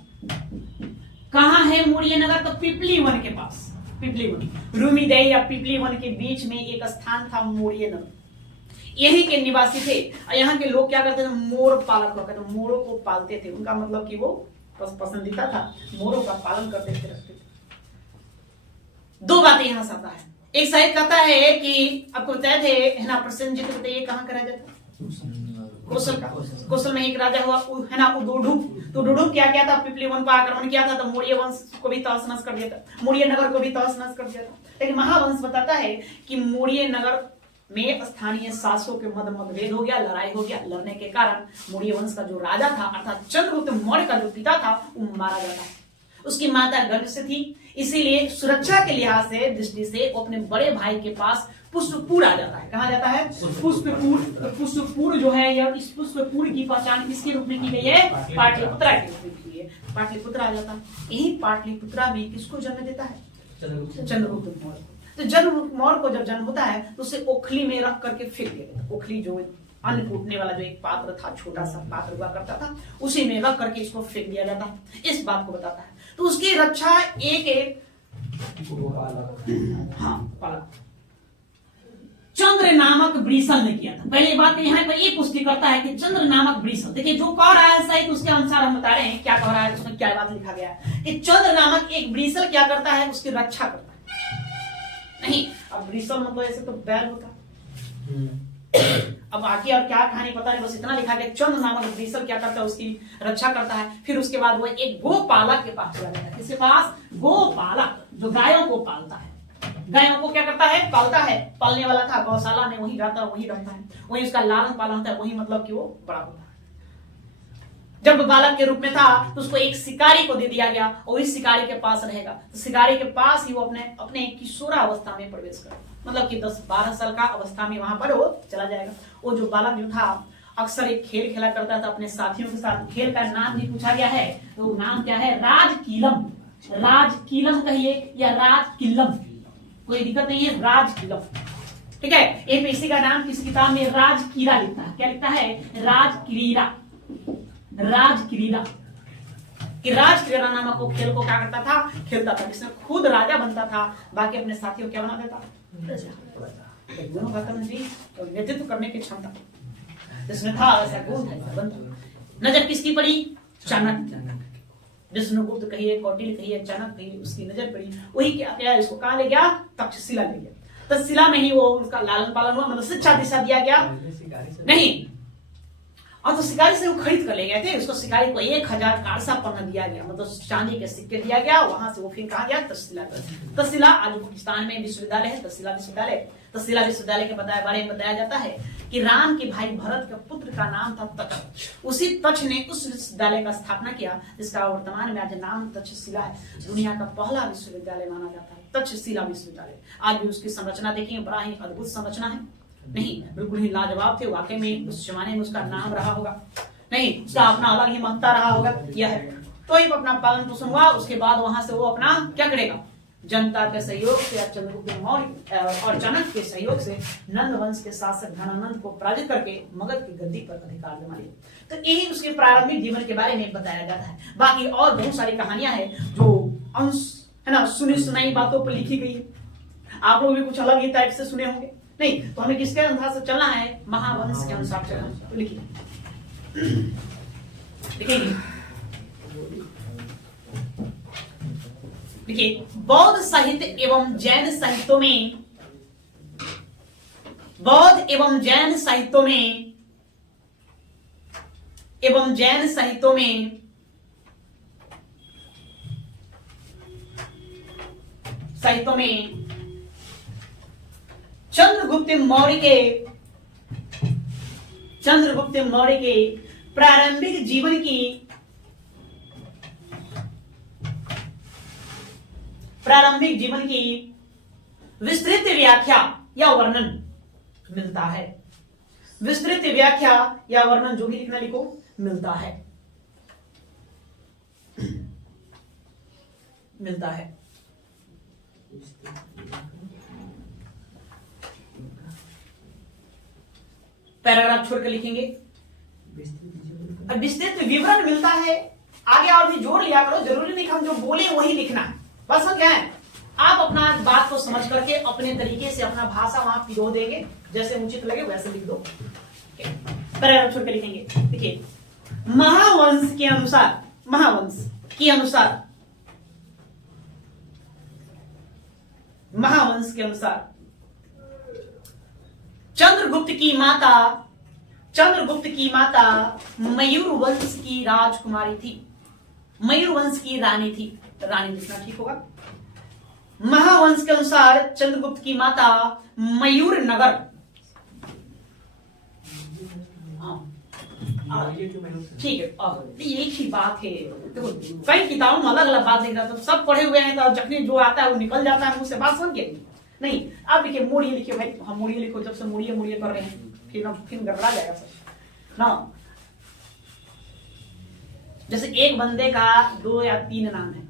कहां है? मूर्य नगर तो पिपली वन के पास, पिपली वन, रूमीदेई या पिपली वन के बीच में एक स्थान था मूर्य नगर। यही के निवासी थे और यहाँ के लोग क्या करते थे? मोर पालक होकर, तो मोरों को पालते थे। उनका मतलब कि वो पसंदीदा था, मोरों का पालन करते थे, रखते थे। 2 बातें यहां से आता है। एक साहित्य कहता है कि आपको बताया थे है ना, प्रसेनजित बताइए कहाँ का राजा था? कौशल में एक राजा हुआ है ना, उदुडुप। तो उदुडुप क्या किया था? पिपली वन पर आक्रमण किया था, तो मौर्य वंश को भी तहस नहस कर दिया था, मौर्य नगर को भी तहस नहस कर दिया था। लेकिन महावंश बताता है कि मौर्य नगर में स्थानीय शासकों के मतभेद हो गया, लड़ाई हो गया। लड़ने के कारण मौर्य वंश का जो राजा था अर्थात चंद्रगुप्त मौर्य का जो पिता था वो मारा जाता है। उसकी माता गर्भ से थी, इसीलिए सुरक्षा के लिहाज से दृष्टि से वो अपने बड़े भाई के पास पुष्पपुर आ जाता है। कहा जाता है? पुष्पपुर। तो पुष्पपुर जो है, या इस पुष्पपुर की पहचान किसके रूप में की गई है? पाटलिपुत्रा के रूप में की गई है। पाटलिपुत्रा आ जाता है। यही पाटलिपुत्रा में किसको जन्म देता है? चंद्रगुप्त मौर्य। तो चंद्रगुप्त मौर्य को जब जन्म होता है तो उसे ओखली में रख करके फेंक दिया गया। ओखली जो अन्न कूटने वाला जो एक पात्र था, छोटा सा पात्र हुआ करता था, उसी में रख करके इसको फेंक दिया जाता है। इस बात को बताता है। तो उसकी रक्षा एक पालक चंद्र नामक ब्रीसल ने किया था। पहली बात यहाँ पर ये पुष्टि करता है कि चंद्र नामक ब्रीसल, देखिए जो कह रहा है सही, उसके अनुसार हम बता रहे हैं क्या कह रहा है, उसमें क्या बात लिखा गया है कि चंद्र नामक एक ब्रीसल क्या करता है? उसकी रक्षा करता है। नहीं, अब ब्रीसल मतलब ऐसे तो बैल होता। अब आगे और क्या कहानी पता नहीं, बस इतना लिखा गया चंद्र नामक ब्रीसल क्या करता है? उसकी रक्षा करता है। फिर उसके बाद वो एक गोपालक के पास चला जाता है। किसके पास? गोपालक, जो गायों को पालता है। गायों को क्या करता है? पालता है। पालने वाला था, गौशाला में वहीं रहता है, वहीं रहता है, वहीं उसका लालन पालन होता है, वहीं मतलब कि वो बड़ा होता है। जब बालक के रूप में था तो उसको एक शिकारी को दे दिया गया और इस शिकारी के पास रहेगा। तो शिकारी के पास ही वो अपने किशोरावस्था में प्रवेश करेगा, मतलब कि 10-12 साल का अवस्था में वहां पर वो चला जाएगा। वो जो बालक जो था अक्सर एक खेल खेला करता था अपने साथियों के साथ। खेल का नाम भी पूछा गया है, तो नाम क्या है? राजकीलम। राजकीलम कहिए या राजकिल्लम, कोई दिक्कत नहीं है, राजकीलम। ठीक है। एपीएससी का नाम किस किताब में? राजकीरा लिखता है। क्या लिखता है? राजक्रीड़ा। राजक्रीड़ा कि राजक्रीड़ा नामक वो खेल को क्या करता था? खेलता था, जिसमें खुद राजा बनता था, बाकी अपने साथियों क्या बना देता? दोनों बातों में भी नेतृत्व करने की क्षमता जिसमें था, ऐसा गुण था, बनता। नजर किसकी पड़ी? चाणक्य। विष्णुगुप्त कहिए, कौटिल्य कहिए, चाणक्य कहिए, उसकी नजर पड़ी। वही क्या किया? इसको कहाँ ले गया? तक्षशिला ले गया। तक्षशिला में ही वो उसका लालन पालन हुआ, मतलब शिक्षा दिशा दिया गया नहीं। और तो शिकारी से वो खरीद कर ले गए थे। उसको शिकारी को 1000 कारसा पन्ना दिया गया, मतलब चांदी के सिक्के दिया गया। वहां से वो फिर कहा गया? तक्षशिला। तक्षशिला आज पाकिस्तान में विश्वविद्यालय है, तक्षशिला विश्वविद्यालय। तक्षशिला विश्वविद्यालय के बारे में बताया जाता है कि राम के भाई भरत के पुत्र का नाम था तक्ष। उसी तक्ष ने उस विश्वविद्यालय का स्थापना किया जिसका वर्तमान में आज नाम तक्षशिला है। दुनिया का पहला विश्वविद्यालय माना जाता है तक्षशिला विश्वविद्यालय। आज भी उसकी संरचना देखेंगे, बड़ा ही अद्भुत संरचना है। नहीं, बिल्कुल ही लाजवाब थे वाकई में। उस जमाने में उसका नाम रहा होगा, नहीं उसका अपना अलग ही महत्ता रहा होगा। यह है तो ही अपना पालन पोषण हुआ। उसके बाद वहां से वो अपना क्या करेगा? जनता के सहयोग से, चंद्रगुप्त मौर्य और चाणक्य के सहयोग से नंद वंश के शासक धनानंद को पराजित करके मगध की गद्दी पर अधिकार जमा लिया। तो यही उसके प्रारंभिक जीवन के बारे में बताया जाता है। बाकी और बहुत सारी कहानियां हैं जो अंश है ना, सुनी सुनाई बातों पर लिखी गई है। आप लोग भी कुछ अलग ही टाइप से सुने होंगे। नहीं तो हमें किसके अनुसार से चलना है? महावंश के अनुसार चलना। तो लिखिए, देखिए बौद्ध साहित्य एवं जैन साहित्यों में, बौद्ध एवं जैन साहित्यों में, एवं जैन साहित्यों में चंद्रगुप्त मौर्य के प्रारंभिक जीवन की विस्तृत व्याख्या या वर्णन मिलता है। विस्तृत व्याख्या या वर्णन जो भी लिखना लिखो मिलता है। पैराग्राफ छोड़कर लिखेंगे। विस्तृत विवरण मिलता है। आगे और भी जोड़ लिया करो, जरूरी नहीं हम जो बोले वही लिखना है। बस क्या है, आप अपना बात को समझ करके अपने तरीके से अपना भाषा वहां पिरो देंगे, जैसे उचित लगे वैसे लिख दो। पैराग्राफ छोड़ के लिखेंगे। देखिए, महावंश के अनुसार महावंश के अनुसार चंद्रगुप्त की माता मयूर वंश की राजकुमारी थी, मयूर वंश की रानी थी। रानी लिखना ठीक होगा। महावंश के अनुसार चंद्रगुप्त की माता मयूर नगर, ठीक है, एक ही बात है। देखो कई किताबों में अलग अलग बात लिख रहा है, तो सब पढ़े हुए हैं तो जखनी जो आता है वो निकल जाता है मुझसे, बात समझ गए? नहीं, आप लिखिए मोड़िए, लिखिए भाई, हम मोड़िए लिखो, जब से मोड़िए कर रहे हैं फिर गड़बड़ा जाएगा सब ना। जैसे एक बंदे का 2 या 3 नाम है,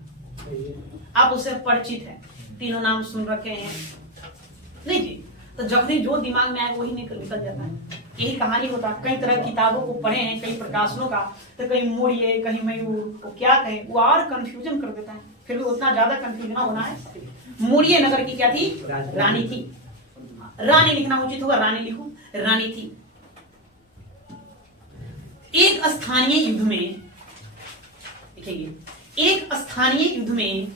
आप उससे परिचित हैं, तीनों नाम सुन रखे हैं, नहीं जी, तो जखनी जो दिमाग में आए वही निकल जाता है। यही कहानी होता है। कई तरह की किताबों को पढ़े हैं, कई प्रकाशनों का, तो कहीं मोड़िए, कहीं मयूर, वो क्या कहे, वो और कंफ्यूजन कर देता है। फिर भी उतना ज्यादा कंफ्यूजन होना है। मोड़िए नगर की क्या थी? रानी थी। रानी लिखना उचित होगा, रानी लिखूं, रानी थी। एक स्थानीय युद्ध में, लिखेंगे, एक स्थानीय युद्ध में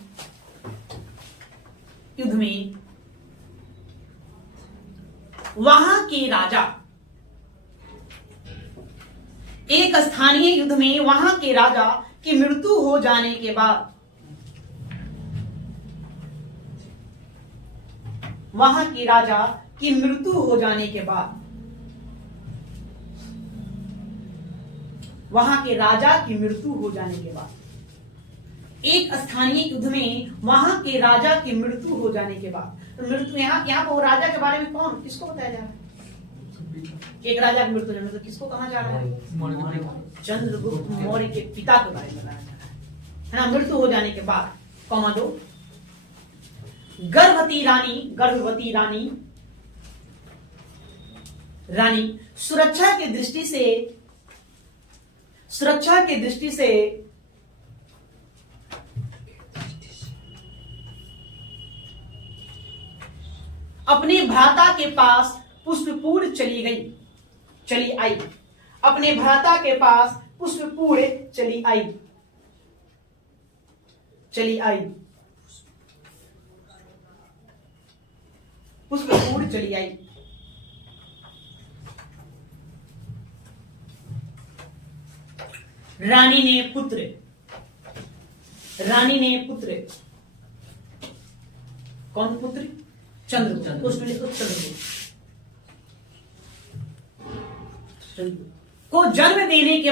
वहां के राजा, एक स्थानीय युद्ध में वहां के राजा की मृत्यु हो जाने के बाद, वहां के राजा की मृत्यु हो जाने के बाद, वहां के राजा की मृत्यु हो जाने के बाद, एक स्थानीय युद्ध में वहां के राजा की मृत्यु हो जाने के बाद, तो मृत्यु यहाँ पर वो राजा के बारे में कौन, किसको बताया जा रहा है? एक राजा की मृत्यु तो किसको कहा जा रहा है? चंद्रगुप्त मौर्य के पिता के बारे में बताया जा रहा है ना। मृत्यु हो जाने के बाद, कौमा 2, गर्भवती रानी सुरक्षा के दृष्टि से अपने भ्राता के पास पुष्पपुर चली आई। अपने भ्राता के पास पुष्पपुर चली आई। पुष्पपुर चली आई। रानी ने पुत्र, कौन पुत्र? चंद्रगुप्त। उसमें लिखो चंद्रगुप्त को जन्म देने के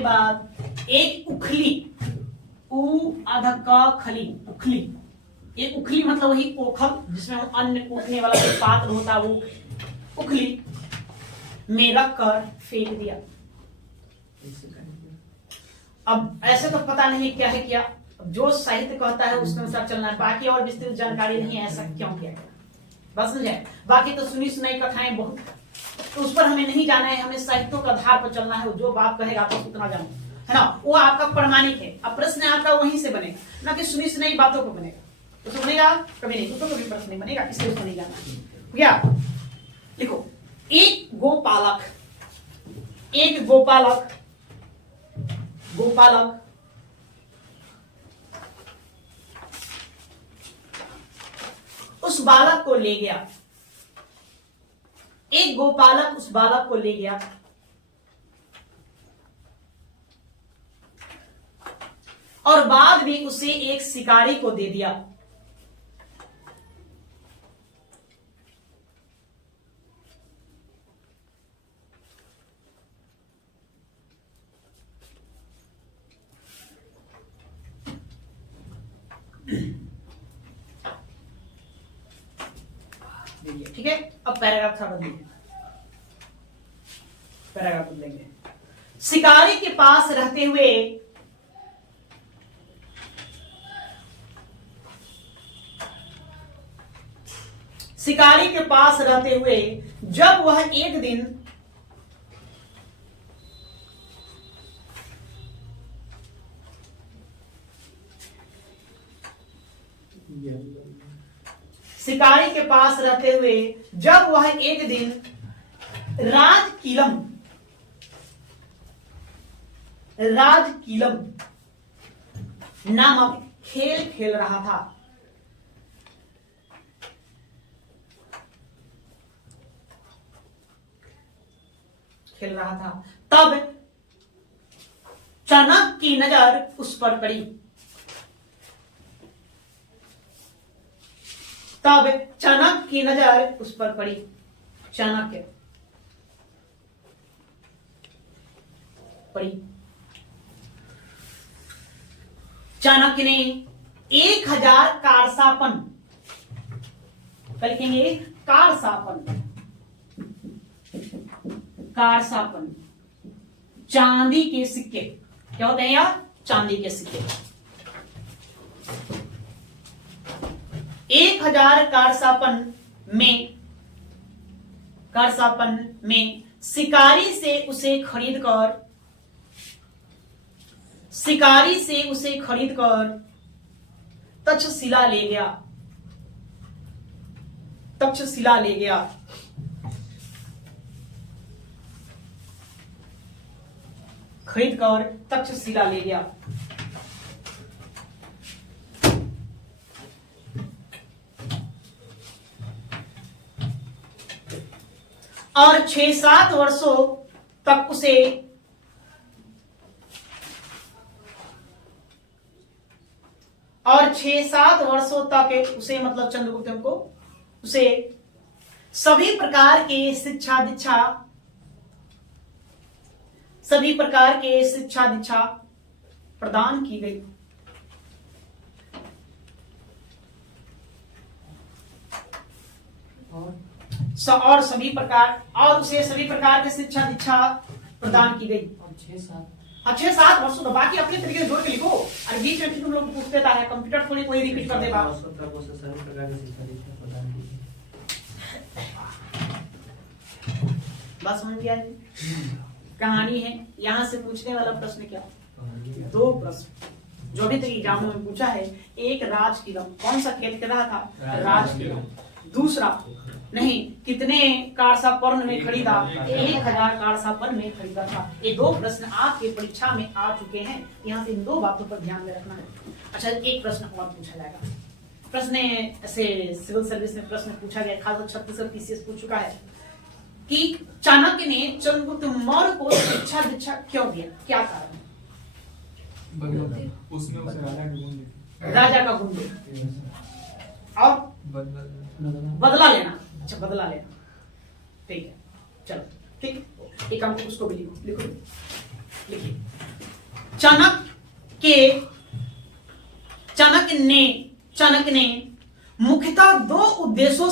बाद एक उखली, एक उखली मतलब वही ओखल जिसमें अन्न कूटने वाला जो पात्र होता है, वो उखली में रख कर फेंक दिया। अब ऐसे तो पता नहीं क्या है क्या, जो साहित्य कहता है उसके अनुसार चलना है, बाकी और विस्तृत जानकारी नहीं है ऐसा क्यों किया गया, बस समझे। बाकी तो सुनी सुनाई कथाएं बहुत, तो उस पर हमें नहीं जाना है, हमें साहित्यों के आधार पर चलना है। जो बात कहेगा तो उतना जानो, है ना, वो आपका प्रमाणिक है। अब प्रश्न आपका वहीं से बनेगा, ना कि सुनी सुनाई बातों पर बनेगा। तो बनेगा कभी नहीं, तो कभी प्रश्न नहीं बनेगा, इसलिए उसको नहीं जाना। क्या लिखो, एक गोपालक उस बालक को ले गया। एक गोपालक उस बालक को ले गया और बाद में उसे एक शिकारी को दे दिया। ठीक है, अब पैराग्राफ था बदलेंगे, शिकारी के पास रहते हुए जब वह एक दिन राजकीलम नामक खेल खेल रहा था। तब चाणक्य की नजर उस पर पड़ी। चाणक्य ने 1000 कारसापन, लिखेंगे कारसापन चांदी के सिक्के, क्या होते हैं यार? चांदी के सिक्के। 1000 कारसापन में शिकारी से उसे खरीदकर तक्षशिला ले गया। और 6-7 वर्षों तक उसे मतलब चंद्रगुप्त को उसे सभी प्रकार के शिक्षा दीक्षा प्रदान की गई। और सभी प्रकार की शिक्षा दीक्षा प्रदान की गई। 6-7 वर्षों, तो बाकी अपने तरीके से जोड़ के लिखो। और बीच में तुम लोग पूछ देता है, कंप्यूटर थोड़ी कोई रिपीट कर देगा। बस समझ गया जी? कहानी है। यहाँ से पूछने वाला प्रश्न क्या? 2 प्रश्न जो भी तरीके एग्जाम में पूछा है। एक, राजकीलम कौन सा खेल खेल रहा था? राजकीलम। दूसरा, नहीं, कितने कारसापर्ण में खरीदा? 1000 कारसापर्ण में खरीदा था। ये 2 प्रश्न आपके परीक्षा में आ चुके हैं। यहाँ से इन 2 बातों पर ध्यान में रखना है। अच्छा, एक प्रश्न और पूछा जाएगा। प्रश्न ऐसे सिविल सर्विस में प्रश्न पूछा गया, खासकर छत्तीसगढ़ पीसीएस पूछ चुका है कि चाणक्य ने चंद्रगुप्त मौर्य को शिक्षा दीक्षा क्यों दिया? क्या कारण? उसमें उसे राजा का गुण और बदला लेना। अच्छा, बदला लेना, ठीक है। चलो, ठीक, एक काम उसको भी लिखिए। चाणक्य ने मुख्यतः 2 उद्देश्यों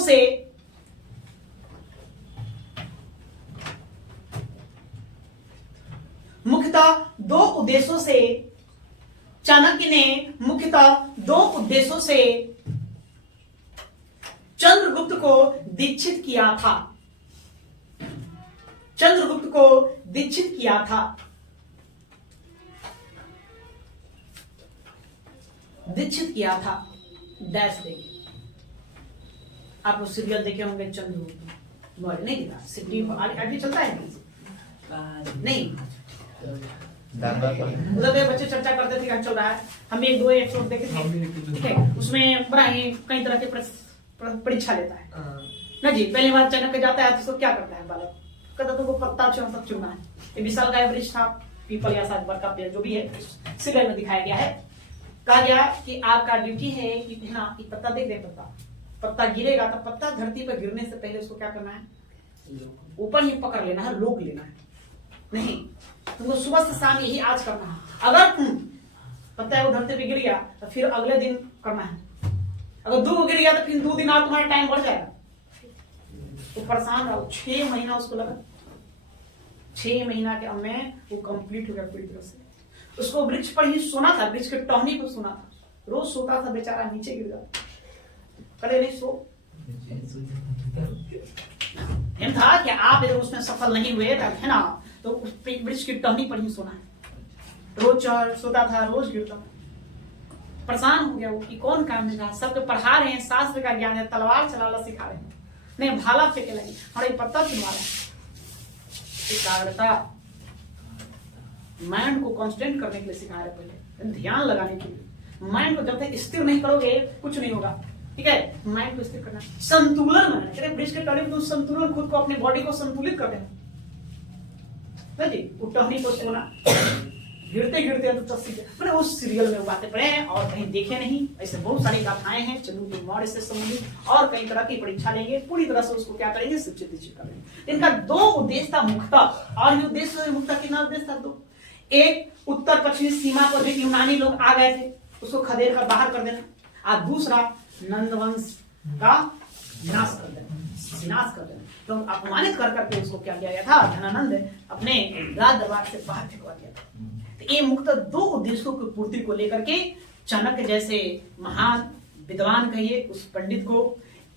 से चंद्रगुप्त को दीक्षित किया था। डैश देंगे। आप लोग सीरियल देखे होंगे चंद्रगुप्त मौर्य, नहीं दिखा? आगे चलता है नहीं? उधर के बच्चे चर्चा करते थे क्या चल रहा है। हम 1-2 एपिसोड देखे थे, ठीक है? उसमें बड़ा ही कई तरह के परीक्षा लेता है ना जी। पहली बार चाणक्य जाता है तो उसको क्या करता है? बालक कहता तुमको पत्ता चुनना है। ये विशाल का वृक्ष था, पीपल या शायद बरका पेड़, जो भी है, सीरियल में दिखाया गया है। कहा गया कि आपका ड्यूटी है कि ना, ये पत्ता देख, पत्ता गिरेगा तो पत्ता धरती पर गिरने से पहले उसको क्या करना है? ऊपर ही पकड़ लेना है, रोक लेना है। नहीं, तुमको सुबह से शाम यही आज करना है। अगर तुम पत्ता वो धरती पे गिर गया तो फिर अगले दिन करना है। अगर 2 गिर गया तो फिर 2 दिन और तुम्हारा टाइम बढ़ जाएगा। तो परेशान रहो। 6 महीना उसको लगा। 6 महीना के में वो कंप्लीट हो गया पूरी तरह से। उसको वृक्ष पर ही सोना था, वृक्ष के टहनी पर सोना था। रोज सोता था, बेचारा नीचे गिर जाता। करे नहीं सो था कि आप अगर उसमें सफल नहीं हुए है ना, तो उस वृक्ष की टहनी पर ही सोना है। रोज सोता था, रोज गिरता। परेशान हो गया वो कि कौन काम में रहा। सबके पढ़ा रहे हैं, शास्त्र का ज्ञान है, तलवार चलाना सिखा रहे हैं, नहीं भाला फेंके लगे और ये पत्ता चुनवा रहे हैं। माइंड को कांस्टेंट करने के लिए सिखा रहे पहले, ध्यान लगाने के लिए। माइंड को जब तक स्थिर नहीं करोगे कुछ नहीं होगा, ठीक है। माइंड को स्थिर करना, संतुलन में तेरे ब्रिज के टॉयलेट में संतुलन, खुद को अपने बॉडी को संतुलित कर देना जी। टहनी को सोना, गिरते गिरते तो मैंने उस सीरियल में वो बातें पढ़े हैं और कहीं देखे नहीं। ऐसे बहुत सारी गाथाएं हैं चंद्रगुप्त मौर्य से संबंधित, और कई तरह की परीक्षा लेंगे, पूरी तरह से उसको क्या करेंगे, शिक्षित करेंगे। इनका दो उद्देश्य था मुख्यतः, और ये उद्देश्य मुख्यतः कितना उद्देश्य था, दो। एक, उत्तर पश्चिमी सीमा पर भी यूनानी लोग आ गए थे, उसको खदेड़ कर बाहर कर देना, और दूसरा नंदवंश का विनाश कर देना, विनाश कर देना। तो अपमानित कर करके उसको क्या किया गया था, धनानंद अपने राज दरबार से बाहर फेंकवा दिया था। तो ये मुख्य दो उद्देश्यों की पूर्ति को लेकर के चाणक्य जैसे महान विद्वान कहिए उस पंडित को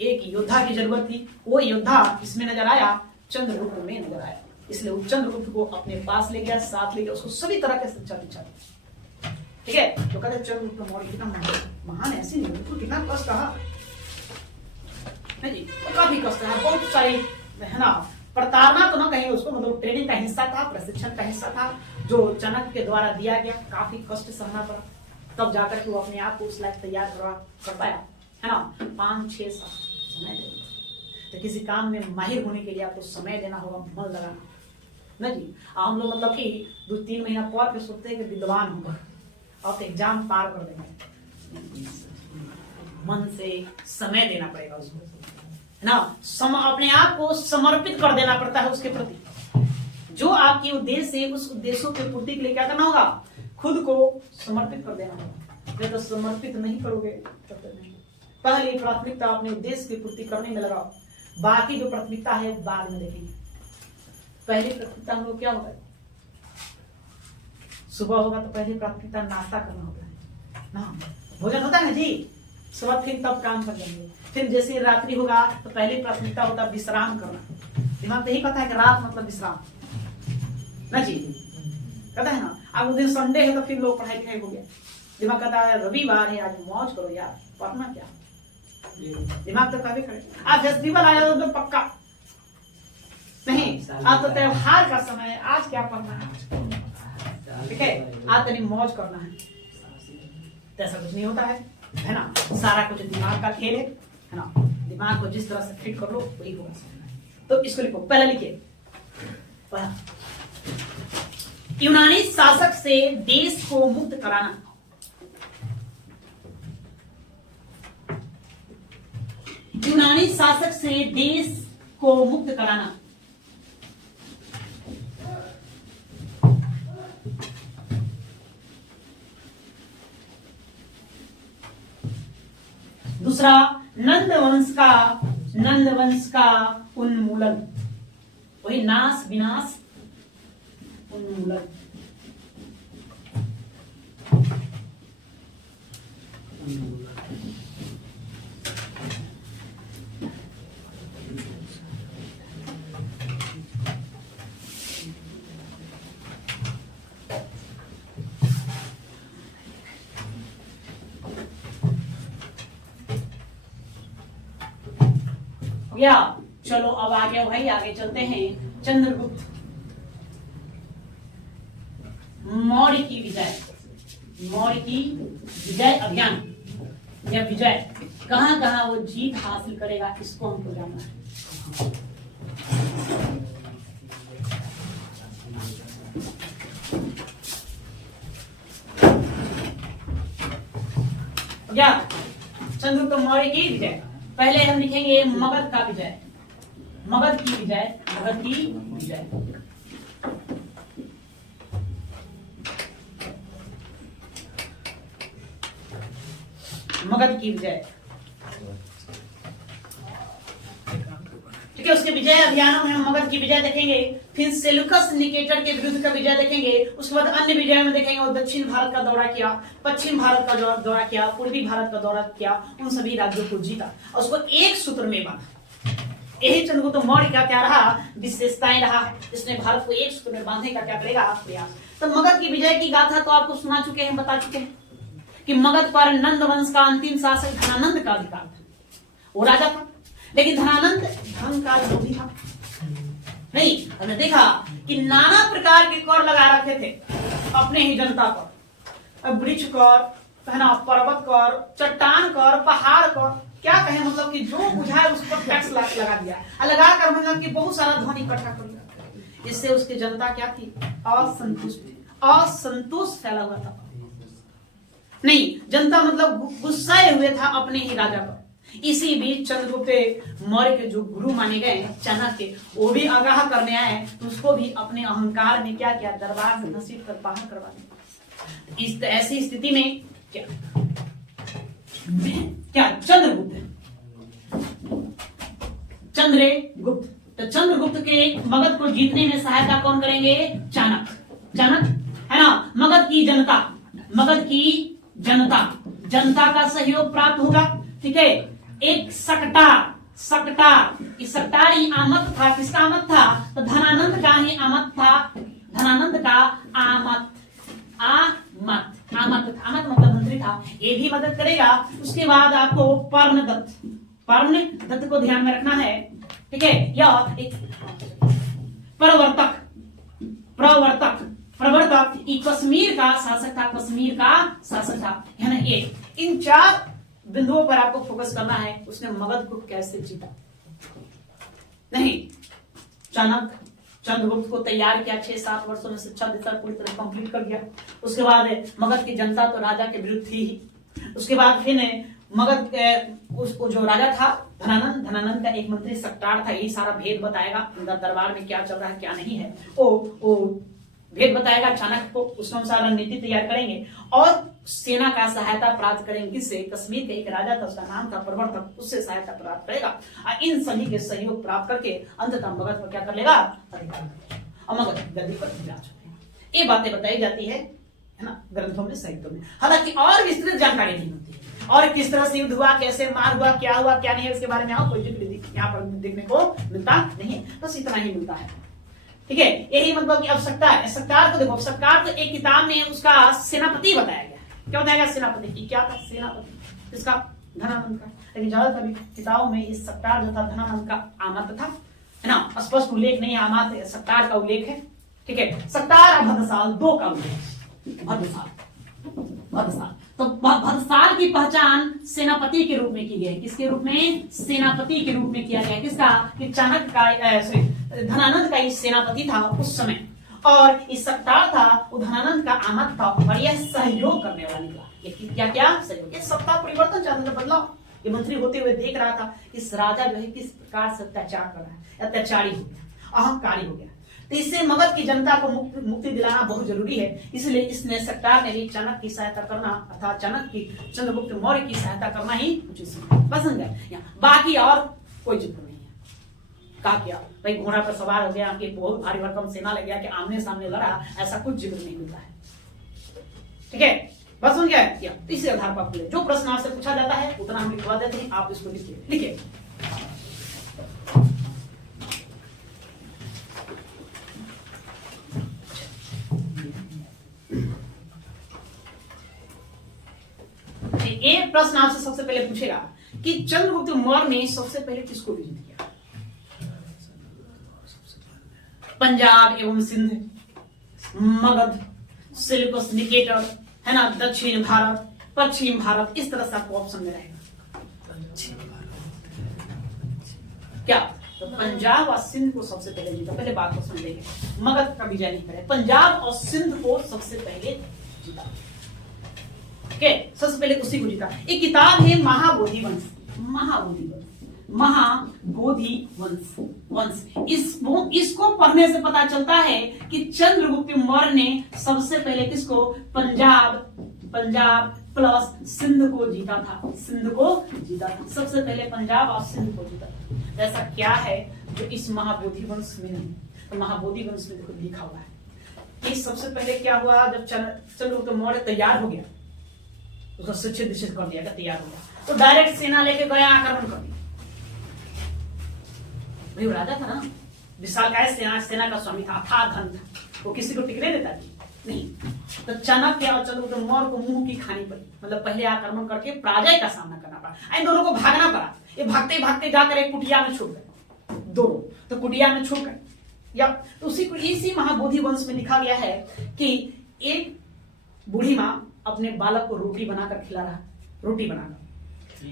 एक योद्धा की जरूरत थी। वो योद्धा इसमें नजर आया, चंद्रगुप्त में नजर आया, इसलिए वो चंद्रगुप्त को अपने पास ले गया, साथ ले गया, उसको सभी तरह के शिक्षा दीक्षा दी, ठीक है। तो कहते चंद्रगुप्त मौर्य कितना महान, ऐसी नहीं तो कितना कष्ट रहा जी, काफी कष्ट रहा, बहुत सारी है ना, प्रताड़ना तो ना कहीं उसको, मतलब ट्रेनिंग का हिस्सा था, प्रशिक्षण का हिस्सा था जो चाणक्य के द्वारा दिया गया, काफी कष्ट सहना पड़ा, तब जाकर के वो अपने आप को उस लायक तैयार कर पाया, है ना। 5-6 साल समय देना, तो किसी काम में माहिर होने के लिए आपको समय देना होगा, मन लगाना ना जी। हम लोग मतलब कि 2-3 महीना पढ़ के सोचते हैं कि विद्वान होगा, और तो एग्जाम पार कर देंगे, मन से समय देना पड़ेगा उसको ना, अपने आप को समर्पित कर देना पड़ता है उसके प्रति। जो आपके उद्देश्य है उस उद्देश्यों की पूर्ति के लिए क्या करना होगा, खुद को समर्पित कर देना होगा। जब तो समर्पित नहीं करोगे तब तक नहीं। पहली प्राथमिकता अपने उद्देश्य की पूर्ति करने में लगाओ, बाकी जो प्राथमिकता है बाद में देखेंगे। पहली प्राथमिकता हम लोग क्या होगा, सुबह होगा तो पहली प्राथमिकता नाश्ता करना होता है ना, भोजन होता है ना जी, सुबह फिर तब काम कर लेंगे। फिर जैसे रात्रि होगा तो पहली प्राथमिकता होता है विश्राम करना। दिमाग तो यही कहता है कि रात मतलब विश्राम ना जी, कहता है ना। अब उस दिन संडे है तो फिर लोग पढ़ाई लिखाई हो गया, दिमाग कहता है रविवार है आज मौज करो यार, पढ़ना क्या, दिमाग तो कभी करे। आज फेस्टिवल आया तो पक्का नहीं, आज तो त्योहार का समय है, आज क्या पढ़ना है, ठीक है, आज तो मौज करना है, ऐसा कुछ नहीं होता है ना। सारा कुछ दिमाग का खेल है ना, दिमाग को जिस तरह से फिट कर लो वही होगा। तो इसको लिखो, पहला लिखिए, यूनानी शासक से देश को मुक्त कराना। यूनानी शासक से देश को मुक्त कराना। दूसरा, नंदवंश का उन्मूलन, वही नाश विनाश उन्मूलन। या चलो अब आगे भाई, आगे चलते हैं। चंद्रगुप्त मौर्य की विजय, मौर्य की विजय अभियान या विजय, कहां कहां वो जीत हासिल करेगा इसको हमको जानना है। या चंद्रगुप्त मौर्य की विजय, पहले हम लिखेंगे मगध का विजय, मगध की विजय, मगध की विजय। मगध की विजय, ठीक है। उसके विजय अभियानों में हम मगध की विजय देखेंगे, फिर सेल्यूकस निकेटर के विरुद्ध का विजय देखेंगे, उसके बाद अन्य विजय में देखेंगे वो दक्षिण भारत का दौरा किया, पश्चिम भारत का दौरा किया, पूर्वी भारत का दौरा किया, उन सभी राज्यों को जीता और उसको एक सूत्र में बांधा। यही चंद्रगुप्त मौर्य का क्या रहा, विशेषताएं रहा है, इसने भारत को एक सूत्र में बांधने का क्या करेगा प्रयास। तो मगध की विजय की गाथा तो आपको सुना चुके हैं, बता चुके हैं कि मगध पर नंद वंश का अंतिम शासक धनानंद का अधिकार था, वो राजा था, लेकिन धनानंद धर्म का विरोधी था। नहीं, हमने देखा कि नाना प्रकार के कर लगा रखे थे, अपने ही जनता पर, वृक्ष कर, है ना, पर्वत कर, चट्टान कर, पहाड़ कर, क्या कहें, मतलब कि जो बुझाए उस पर टैक्स लगा दिया, लगा कर मतलब कि बहुत सारा धन इकट्ठा कर लिया। इससे उसकी जनता क्या थी, असंतुष्ट फैला हुआ था। नहीं, जनता मतलब गुस्साए हुए था अपने ही राजा पर। इसी बीच चंद्रगुप्त मौर्य के जो गुरु माने गए चाणक्य, वो भी आगाह करने आए, तो उसको भी अपने अहंकार में क्या किया, दरबार से घसीट कर बाहर करवा दिया। इस ऐसी स्थिति में क्या चंद्रगुप्त तो चंद्रगुप्त के मगध को जीतने में सहायता कौन करेंगे, चाणक्य, है ना। मगध की जनता का सहयोग प्राप्त होगा, ठीक है। एक सकटार, इस सकटार आमत था, किसका आमत था, तो धनानंद का ही आमत था, धनानंद का आमत मतलब मंत्री था, ये भी मदद करेगा। उसके बाद आपको पर्णदत्त को ध्यान में रखना है, ठीक है। यह एक प्रवर्तक कश्मीर का शासक था, है ना। ये इन 4 बिंदुओं पर आपको फोकस करना है। उसने मगध को कैसे जीता, नहीं, चाणक्य चंद्रगुप्त को तैयार किया, 6-7 वर्षों में शिक्षा देता पूरी तरह कंप्लीट कर दिया। उसके बाद मगध की जनता तो राजा के विरुद्ध थी ही। उसके बाद फिर मगध उसको जो राजा था धनानंद का एक मंत्री सकटार था, यही सारा भेद बताएगा दरबार में क्या चल रहा है क्या नहीं है, वो भेद बताएगा चाणक्य को। उसके अनुसार रणनीति तैयार करेंगे और सेना का सहायता प्राप्त करेंगे। किससे, कश्मीर का एक राजा था, उसका नाम था प्रवर्तक, उससे सहायता प्राप्त करेगा और इन सभी के सहयोग प्राप्त करके अंततः मगध पर क्या कर लेगा, और मगध गद्दी पर विराज होगा। ये बातें बताई जाती है ना, ग्रंथों में, साहित्यों में। हालांकि और विस्तृत जानकारी नहीं होती है, और किस तरह से युद्ध हुआ, कैसे मार हुआ, क्या हुआ क्या नहीं है, इसके बारे में यहाँ कोई जिक्र यहाँ पर देखने को मिलता नहीं है, बस इतना ही मिलता है, ठीक है। यही मतलब कि अब सकटार को देखो, सकटार तो एक किताब में उसका सेनापति बताया गया। क्या बताया गया, सेनापति की क्या था, सेनापति इसका धनानंद का। लेकिन ज्यादातर किताबों में इस सकटार जो था धनानंद का आमत था, है ना। स्पष्ट उल्लेख नहीं, आमत सकटार का उल्लेख है, ठीक है। सकटार और भद्रसाल 2 का उल्लेख। भद्रसाल तो भद्रसाल की पहचान सेनापति के रूप में की गई। किसके रूप में, सेनापति के रूप में किया गया। किसका, कि चाणक्य का, धनानंद का सेनापति था उस समय, और इस सकटार था वो धनानंद का आमत था, और यह सहयोग करने वाला निकला। ये क्या सहयोग, ये सत्ता परिवर्तन चाहता था, बदलाव। ये मंत्री होते हुए देख रहा था इस राजा जो है किस प्रकार से अत्याचार कर रहा है, अत्याचारी हो गया, अहंकारी हो गया। तो इससे मगध की जनता को मुक्ति दिलाना बहुत जरूरी है। इसलिए इसने सकटार ने भी चाणक्य की सहायता करना, अर्थात चाणक्य की, चंद्रगुप्त मौर्य की सहायता करना ही उचित पसंद है। बाकी और कोई जिक्र नहीं है। कहा क्या भाई, घोड़ा पर सवार हो गया, कि बहुत भारी भरकम सेना लग गया, कि आमने सामने लड़ा, ऐसा कुछ जिक्र नहीं मिलता है, ठीक है। बस सुन गया, इसी आधार पर जो प्रश्न आपसे पूछा जाता है उतना हम लिखवा देते हैं, आप इसको लिखिए। एक प्रश्न आपसे सबसे पहले पूछेगा कि चंद्रगुप्त मौर्य ने सबसे पहले किसको विजिट किया, पंजाब एवं सिंध, मगध, सिलिकस निकेटर, है ना, दक्षिण भारत, पश्चिम भारत, इस तरह से आपको ऑप्शन में रहेगा। क्या, तो पंजाब और सिंध को सबसे पहले जीता। पहले बात को समझेंगे, मगध का विजय नहीं करे, पंजाब और सिंध को सबसे पहले जीता, सबसे पहले उसी को जीता। एक किताब है महाबोधि वंश। इसको पढ़ने से पता चलता है कि चंद्रगुप्त मौर्य ने सबसे पहले किसको, पंजाब प्लस सिंध को जीता था, सबसे पहले पंजाब और सिंध को जीता था। ऐसा क्या है जो इस महाबोधि वंश में नहीं, तो महाबोधि वंश में देखो लिखा हुआ है कि सबसे पहले क्या हुआ, जब चंद्रगुप्त मौर्य तैयार हो गया, उसका शिक्षित कर दिया, तैयार हो गया, तो डायरेक्ट सेना लेके गया, आक्रमण कर दिया। भाई राजा था ना, विशालकाय सेना का स्वामी था, अथाह धन था, वो किसी को टिकने देता नहीं। तो चाणक्य और चंद्रगुप्त मौर्य को मुंह की खानी पड़ी, मतलब पहले आक्रमण करके पराजय का सामना करना पड़ा। इन दोनों को भागना पड़ा। ये भागते भागते जाकर एक कुटिया में छूट गए दोनों, तो कुटिया में छूट गए। या तो इसी महाबोधि वंश में लिखा गया है कि एक बूढ़ी माँ अपने बालक को रोटी बनाकर खिला रहा, रोटी बनाकर,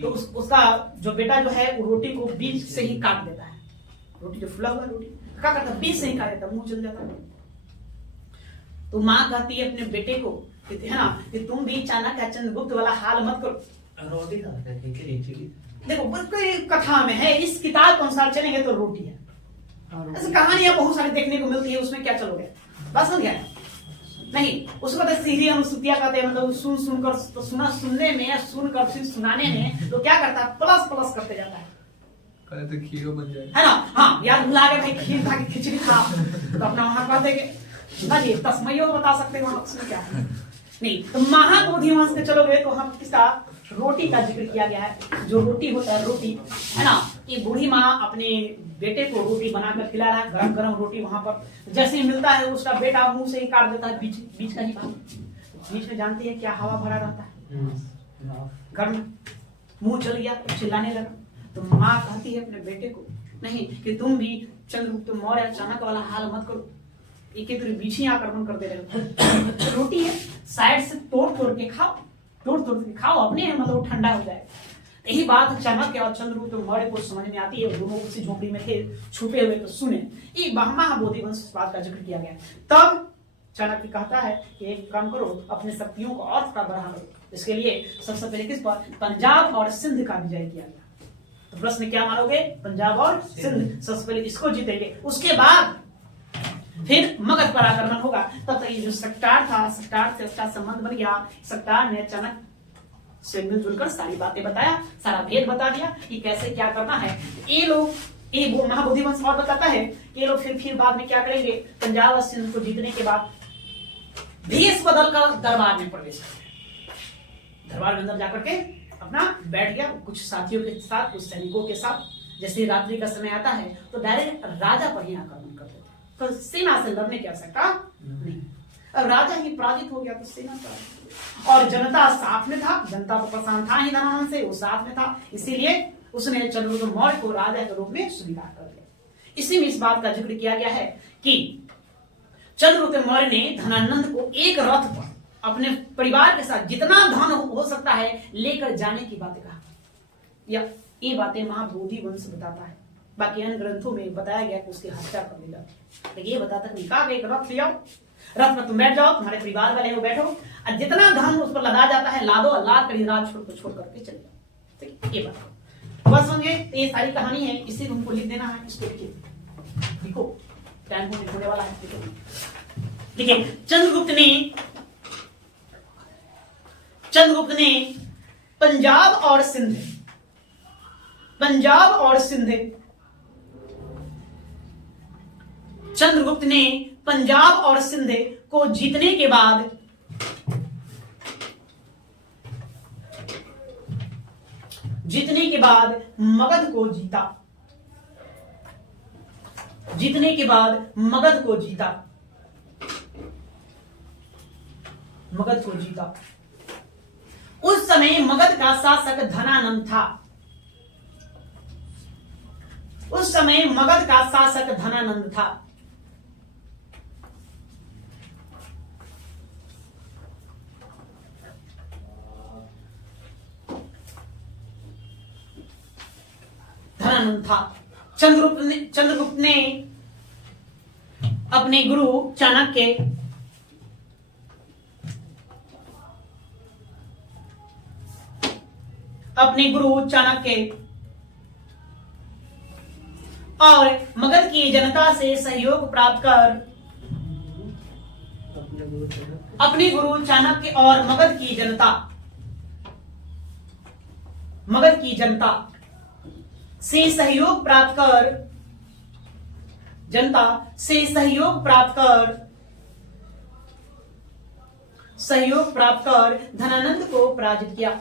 तो उसका जो बेटा जो है वो रोटी को बीच से ही काट देता है। रोटी जो फुला हुआ रोटी क्या करता है, बीच से ही काट देता, मुंह चल जाता है। तो माँ कहती है अपने बेटे को, कहती है ना कि तुम भी चाणक्य चंद्रगुप्त वाला हाल मत करो। रोटी खाते हैं, खिचड़ी। देखो कोई कथा में है, इस किताब के अनुसार चलेंगे तो रोटी है। ऐसी कहानियां बहुत सारी देखने को मिलती है, उसमें क्या चलोगे, बस हो गया नहीं। उसको तो सीधी अनुसूतिया कहते हैं, मतलब सुन सुनकर तो सुनने में, सुनकर फिर सुनाने में तो क्या करता है, प्लस प्लस करते जाता है, तो खीरो बन जाए, है ना। हाँ यार भुला गए भाई, खीर खा के खिचड़ी खा, तो अपना वहां कर देंगे ना जी, तस्मैयो बता सकते हैं वहां क्या है नहीं। तो महाबोधि वंश के चलोगे तो वहां किसका रोटी का जिक्र किया गया है। जो रोटी होता है, रोटी है ना, कि बूढ़ी माँ अपने बेटे को रोटी बनाकर खिला रहा है, गरम गरम रोटी वहां पर जैसे ही मिलता है उसका बेटा मुंह से ही काट देता है, बीच का ही बात। बीच में जानती है क्या हवा भरा रहता है, घर में मुंह चल गया, चिल्लाने लगा। तो माँ कहती है अपने बेटे को, नहीं कि तुम भी चंद्रगुप्त मौर्य चाणक्य वाला हाल मत करो, एक एक बीच ही आक्रमण करते रहे। रोटी है साइड से तोड़ तोड़ के खाओ, तोड़ तोड़ के खाओ, अपने मतलब ठंडा हो जाए। यही बात चाणक्य और चंद्रगुप्त मौर्य को समझ में आती है। दोनों उसी झोपड़ी में थे, छुपे हुए, तो सुने ये महाबोधि वंश बात का जिक्र किया गया। तब चाणक्य कहता है कि एक काम करो, अपने शक्तियों को और थोड़ा बढ़ा लो। इसके लिए सबसे पहले किस पर, पंजाब और सिंध का विजय किया गया। तो प्रश्न क्या मानोगे, पंजाब और सिंध, सबसे पहले इसको जीतेंगे, उसके बाद फिर मगध पर आक्रमण होगा। तब तक ये जो सक्टार था, सक्टार से अच्छा संबंध बन गया। सक्टार ने चाणक्य से मिलजुल कर सारी बातें बताया, सारा भेद बता दिया कि कैसे क्या करना है। ये लोग, ये वो महाबोधि वंश और बताता है कि ये लोग फिर बाद में क्या करेंगे, पंजाब और सिंध को जीतने के बाद भेष बदल कर दरबार में प्रवेश कर, दरबार में अंदर जाकर के अपना बैठ गया, कुछ साथियों के साथ, कुछ सैनिकों के साथ। जैसे रात्रि का समय आता है तो डायरेक्ट राजा पर ही आक्रमण कर देते, तो सेना से लड़ने की आवश्यकता नहीं। अब राजा ही पराजित हो गया तो सेना पराजित, और जनता साथ में था, जनता तो परेशान था ही धनानंद से, वो साथ में था, इसीलिए उसने चंद्रगुप्त मौर्य को राजा के रूप में स्वीकार कर लिया। इसी में इस बात का जिक्र किया गया है कि चंद्रगुप्त मौर्य ने धनानंद को एक रथ पर अपने परिवार के साथ जितना धन हो सकता है लेकर जाने की बात कहा। या ये बातें महाबोधि वंश बताता है, बाकी अन्य ग्रंथों में बताया गया कि उसकी हत्या कर दी जाती, लेकिन ये बताता है कहा एक रथ ले आओ, रथ में तुम बैठ जाओ, तुम्हारे परिवार वाले हो बैठो, और जितना धन उस पर लदा जाता है लादो, लाद कर राज छोड़ करके चले जाओ। ठीक, ये बात बस होंगे। ये सारी कहानी है, इसी तुमको लिख देना है, इसको लिखिए, लिखो, टाइम को लिखने वाला है। देखिए चंद्रगुप्त ने पंजाब और सिंध चंद्रगुप्त ने पंजाब और सिंध को जीतने के बाद मगध को जीता, उस समय मगध का शासक धनानंद था। चंद्रगुप्त ने अपने गुरु चाणक्य और मगध की जनता से सहयोग प्राप्त कर अपने गुरु चाणक्य और मगध की जनता से सहयोग प्राप्त कर धनानंद को पराजित किया।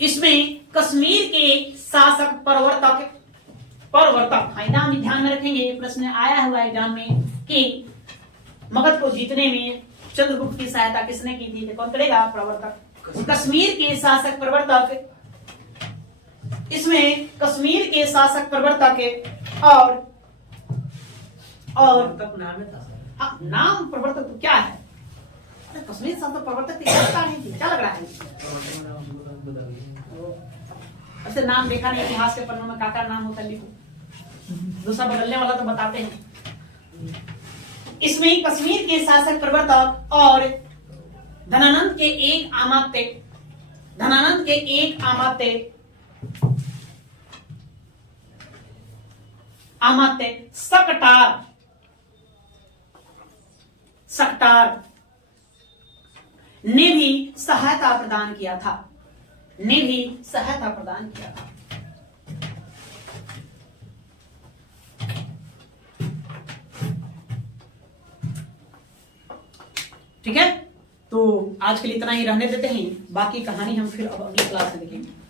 इसमें कश्मीर के शासक प्रवर्तक नाम ध्यान में रखेंगे, प्रश्न आया हुआ एग्जाम में कि मगध को जीतने में चंद्रगुप्त की सहायता किसने की थी, तो कौन करेगा, प्रवर्तक। कश्मीर के शासक प्रवर्तक, इसमें कश्मीर के शासक प्रवर्तक और तब नाम है था सर। हाँ, नाम प्रवर्तक तो क्या है? अरे कश्मीर शासक प्रवर्तक तो क्या है कि क्या लग रहा है? ऐसे नाम देखा नहीं इतिहास के पन्नों में, काका नाम होता है, लिखो। दूसरा बदलने वाला तो बताते हैं। इसमें कश्मीर के शासक प्रवर्तक और धनानंद के एक अमात्य, धनानंद के एक अमात्य सकटार ने भी सहायता प्रदान किया था, ने भी सहायता प्रदान किया था। ठीक है, तो आज के लिए इतना ही रहने देते हैं, बाकी कहानी हम फिर अब अगली क्लास में देखेंगे।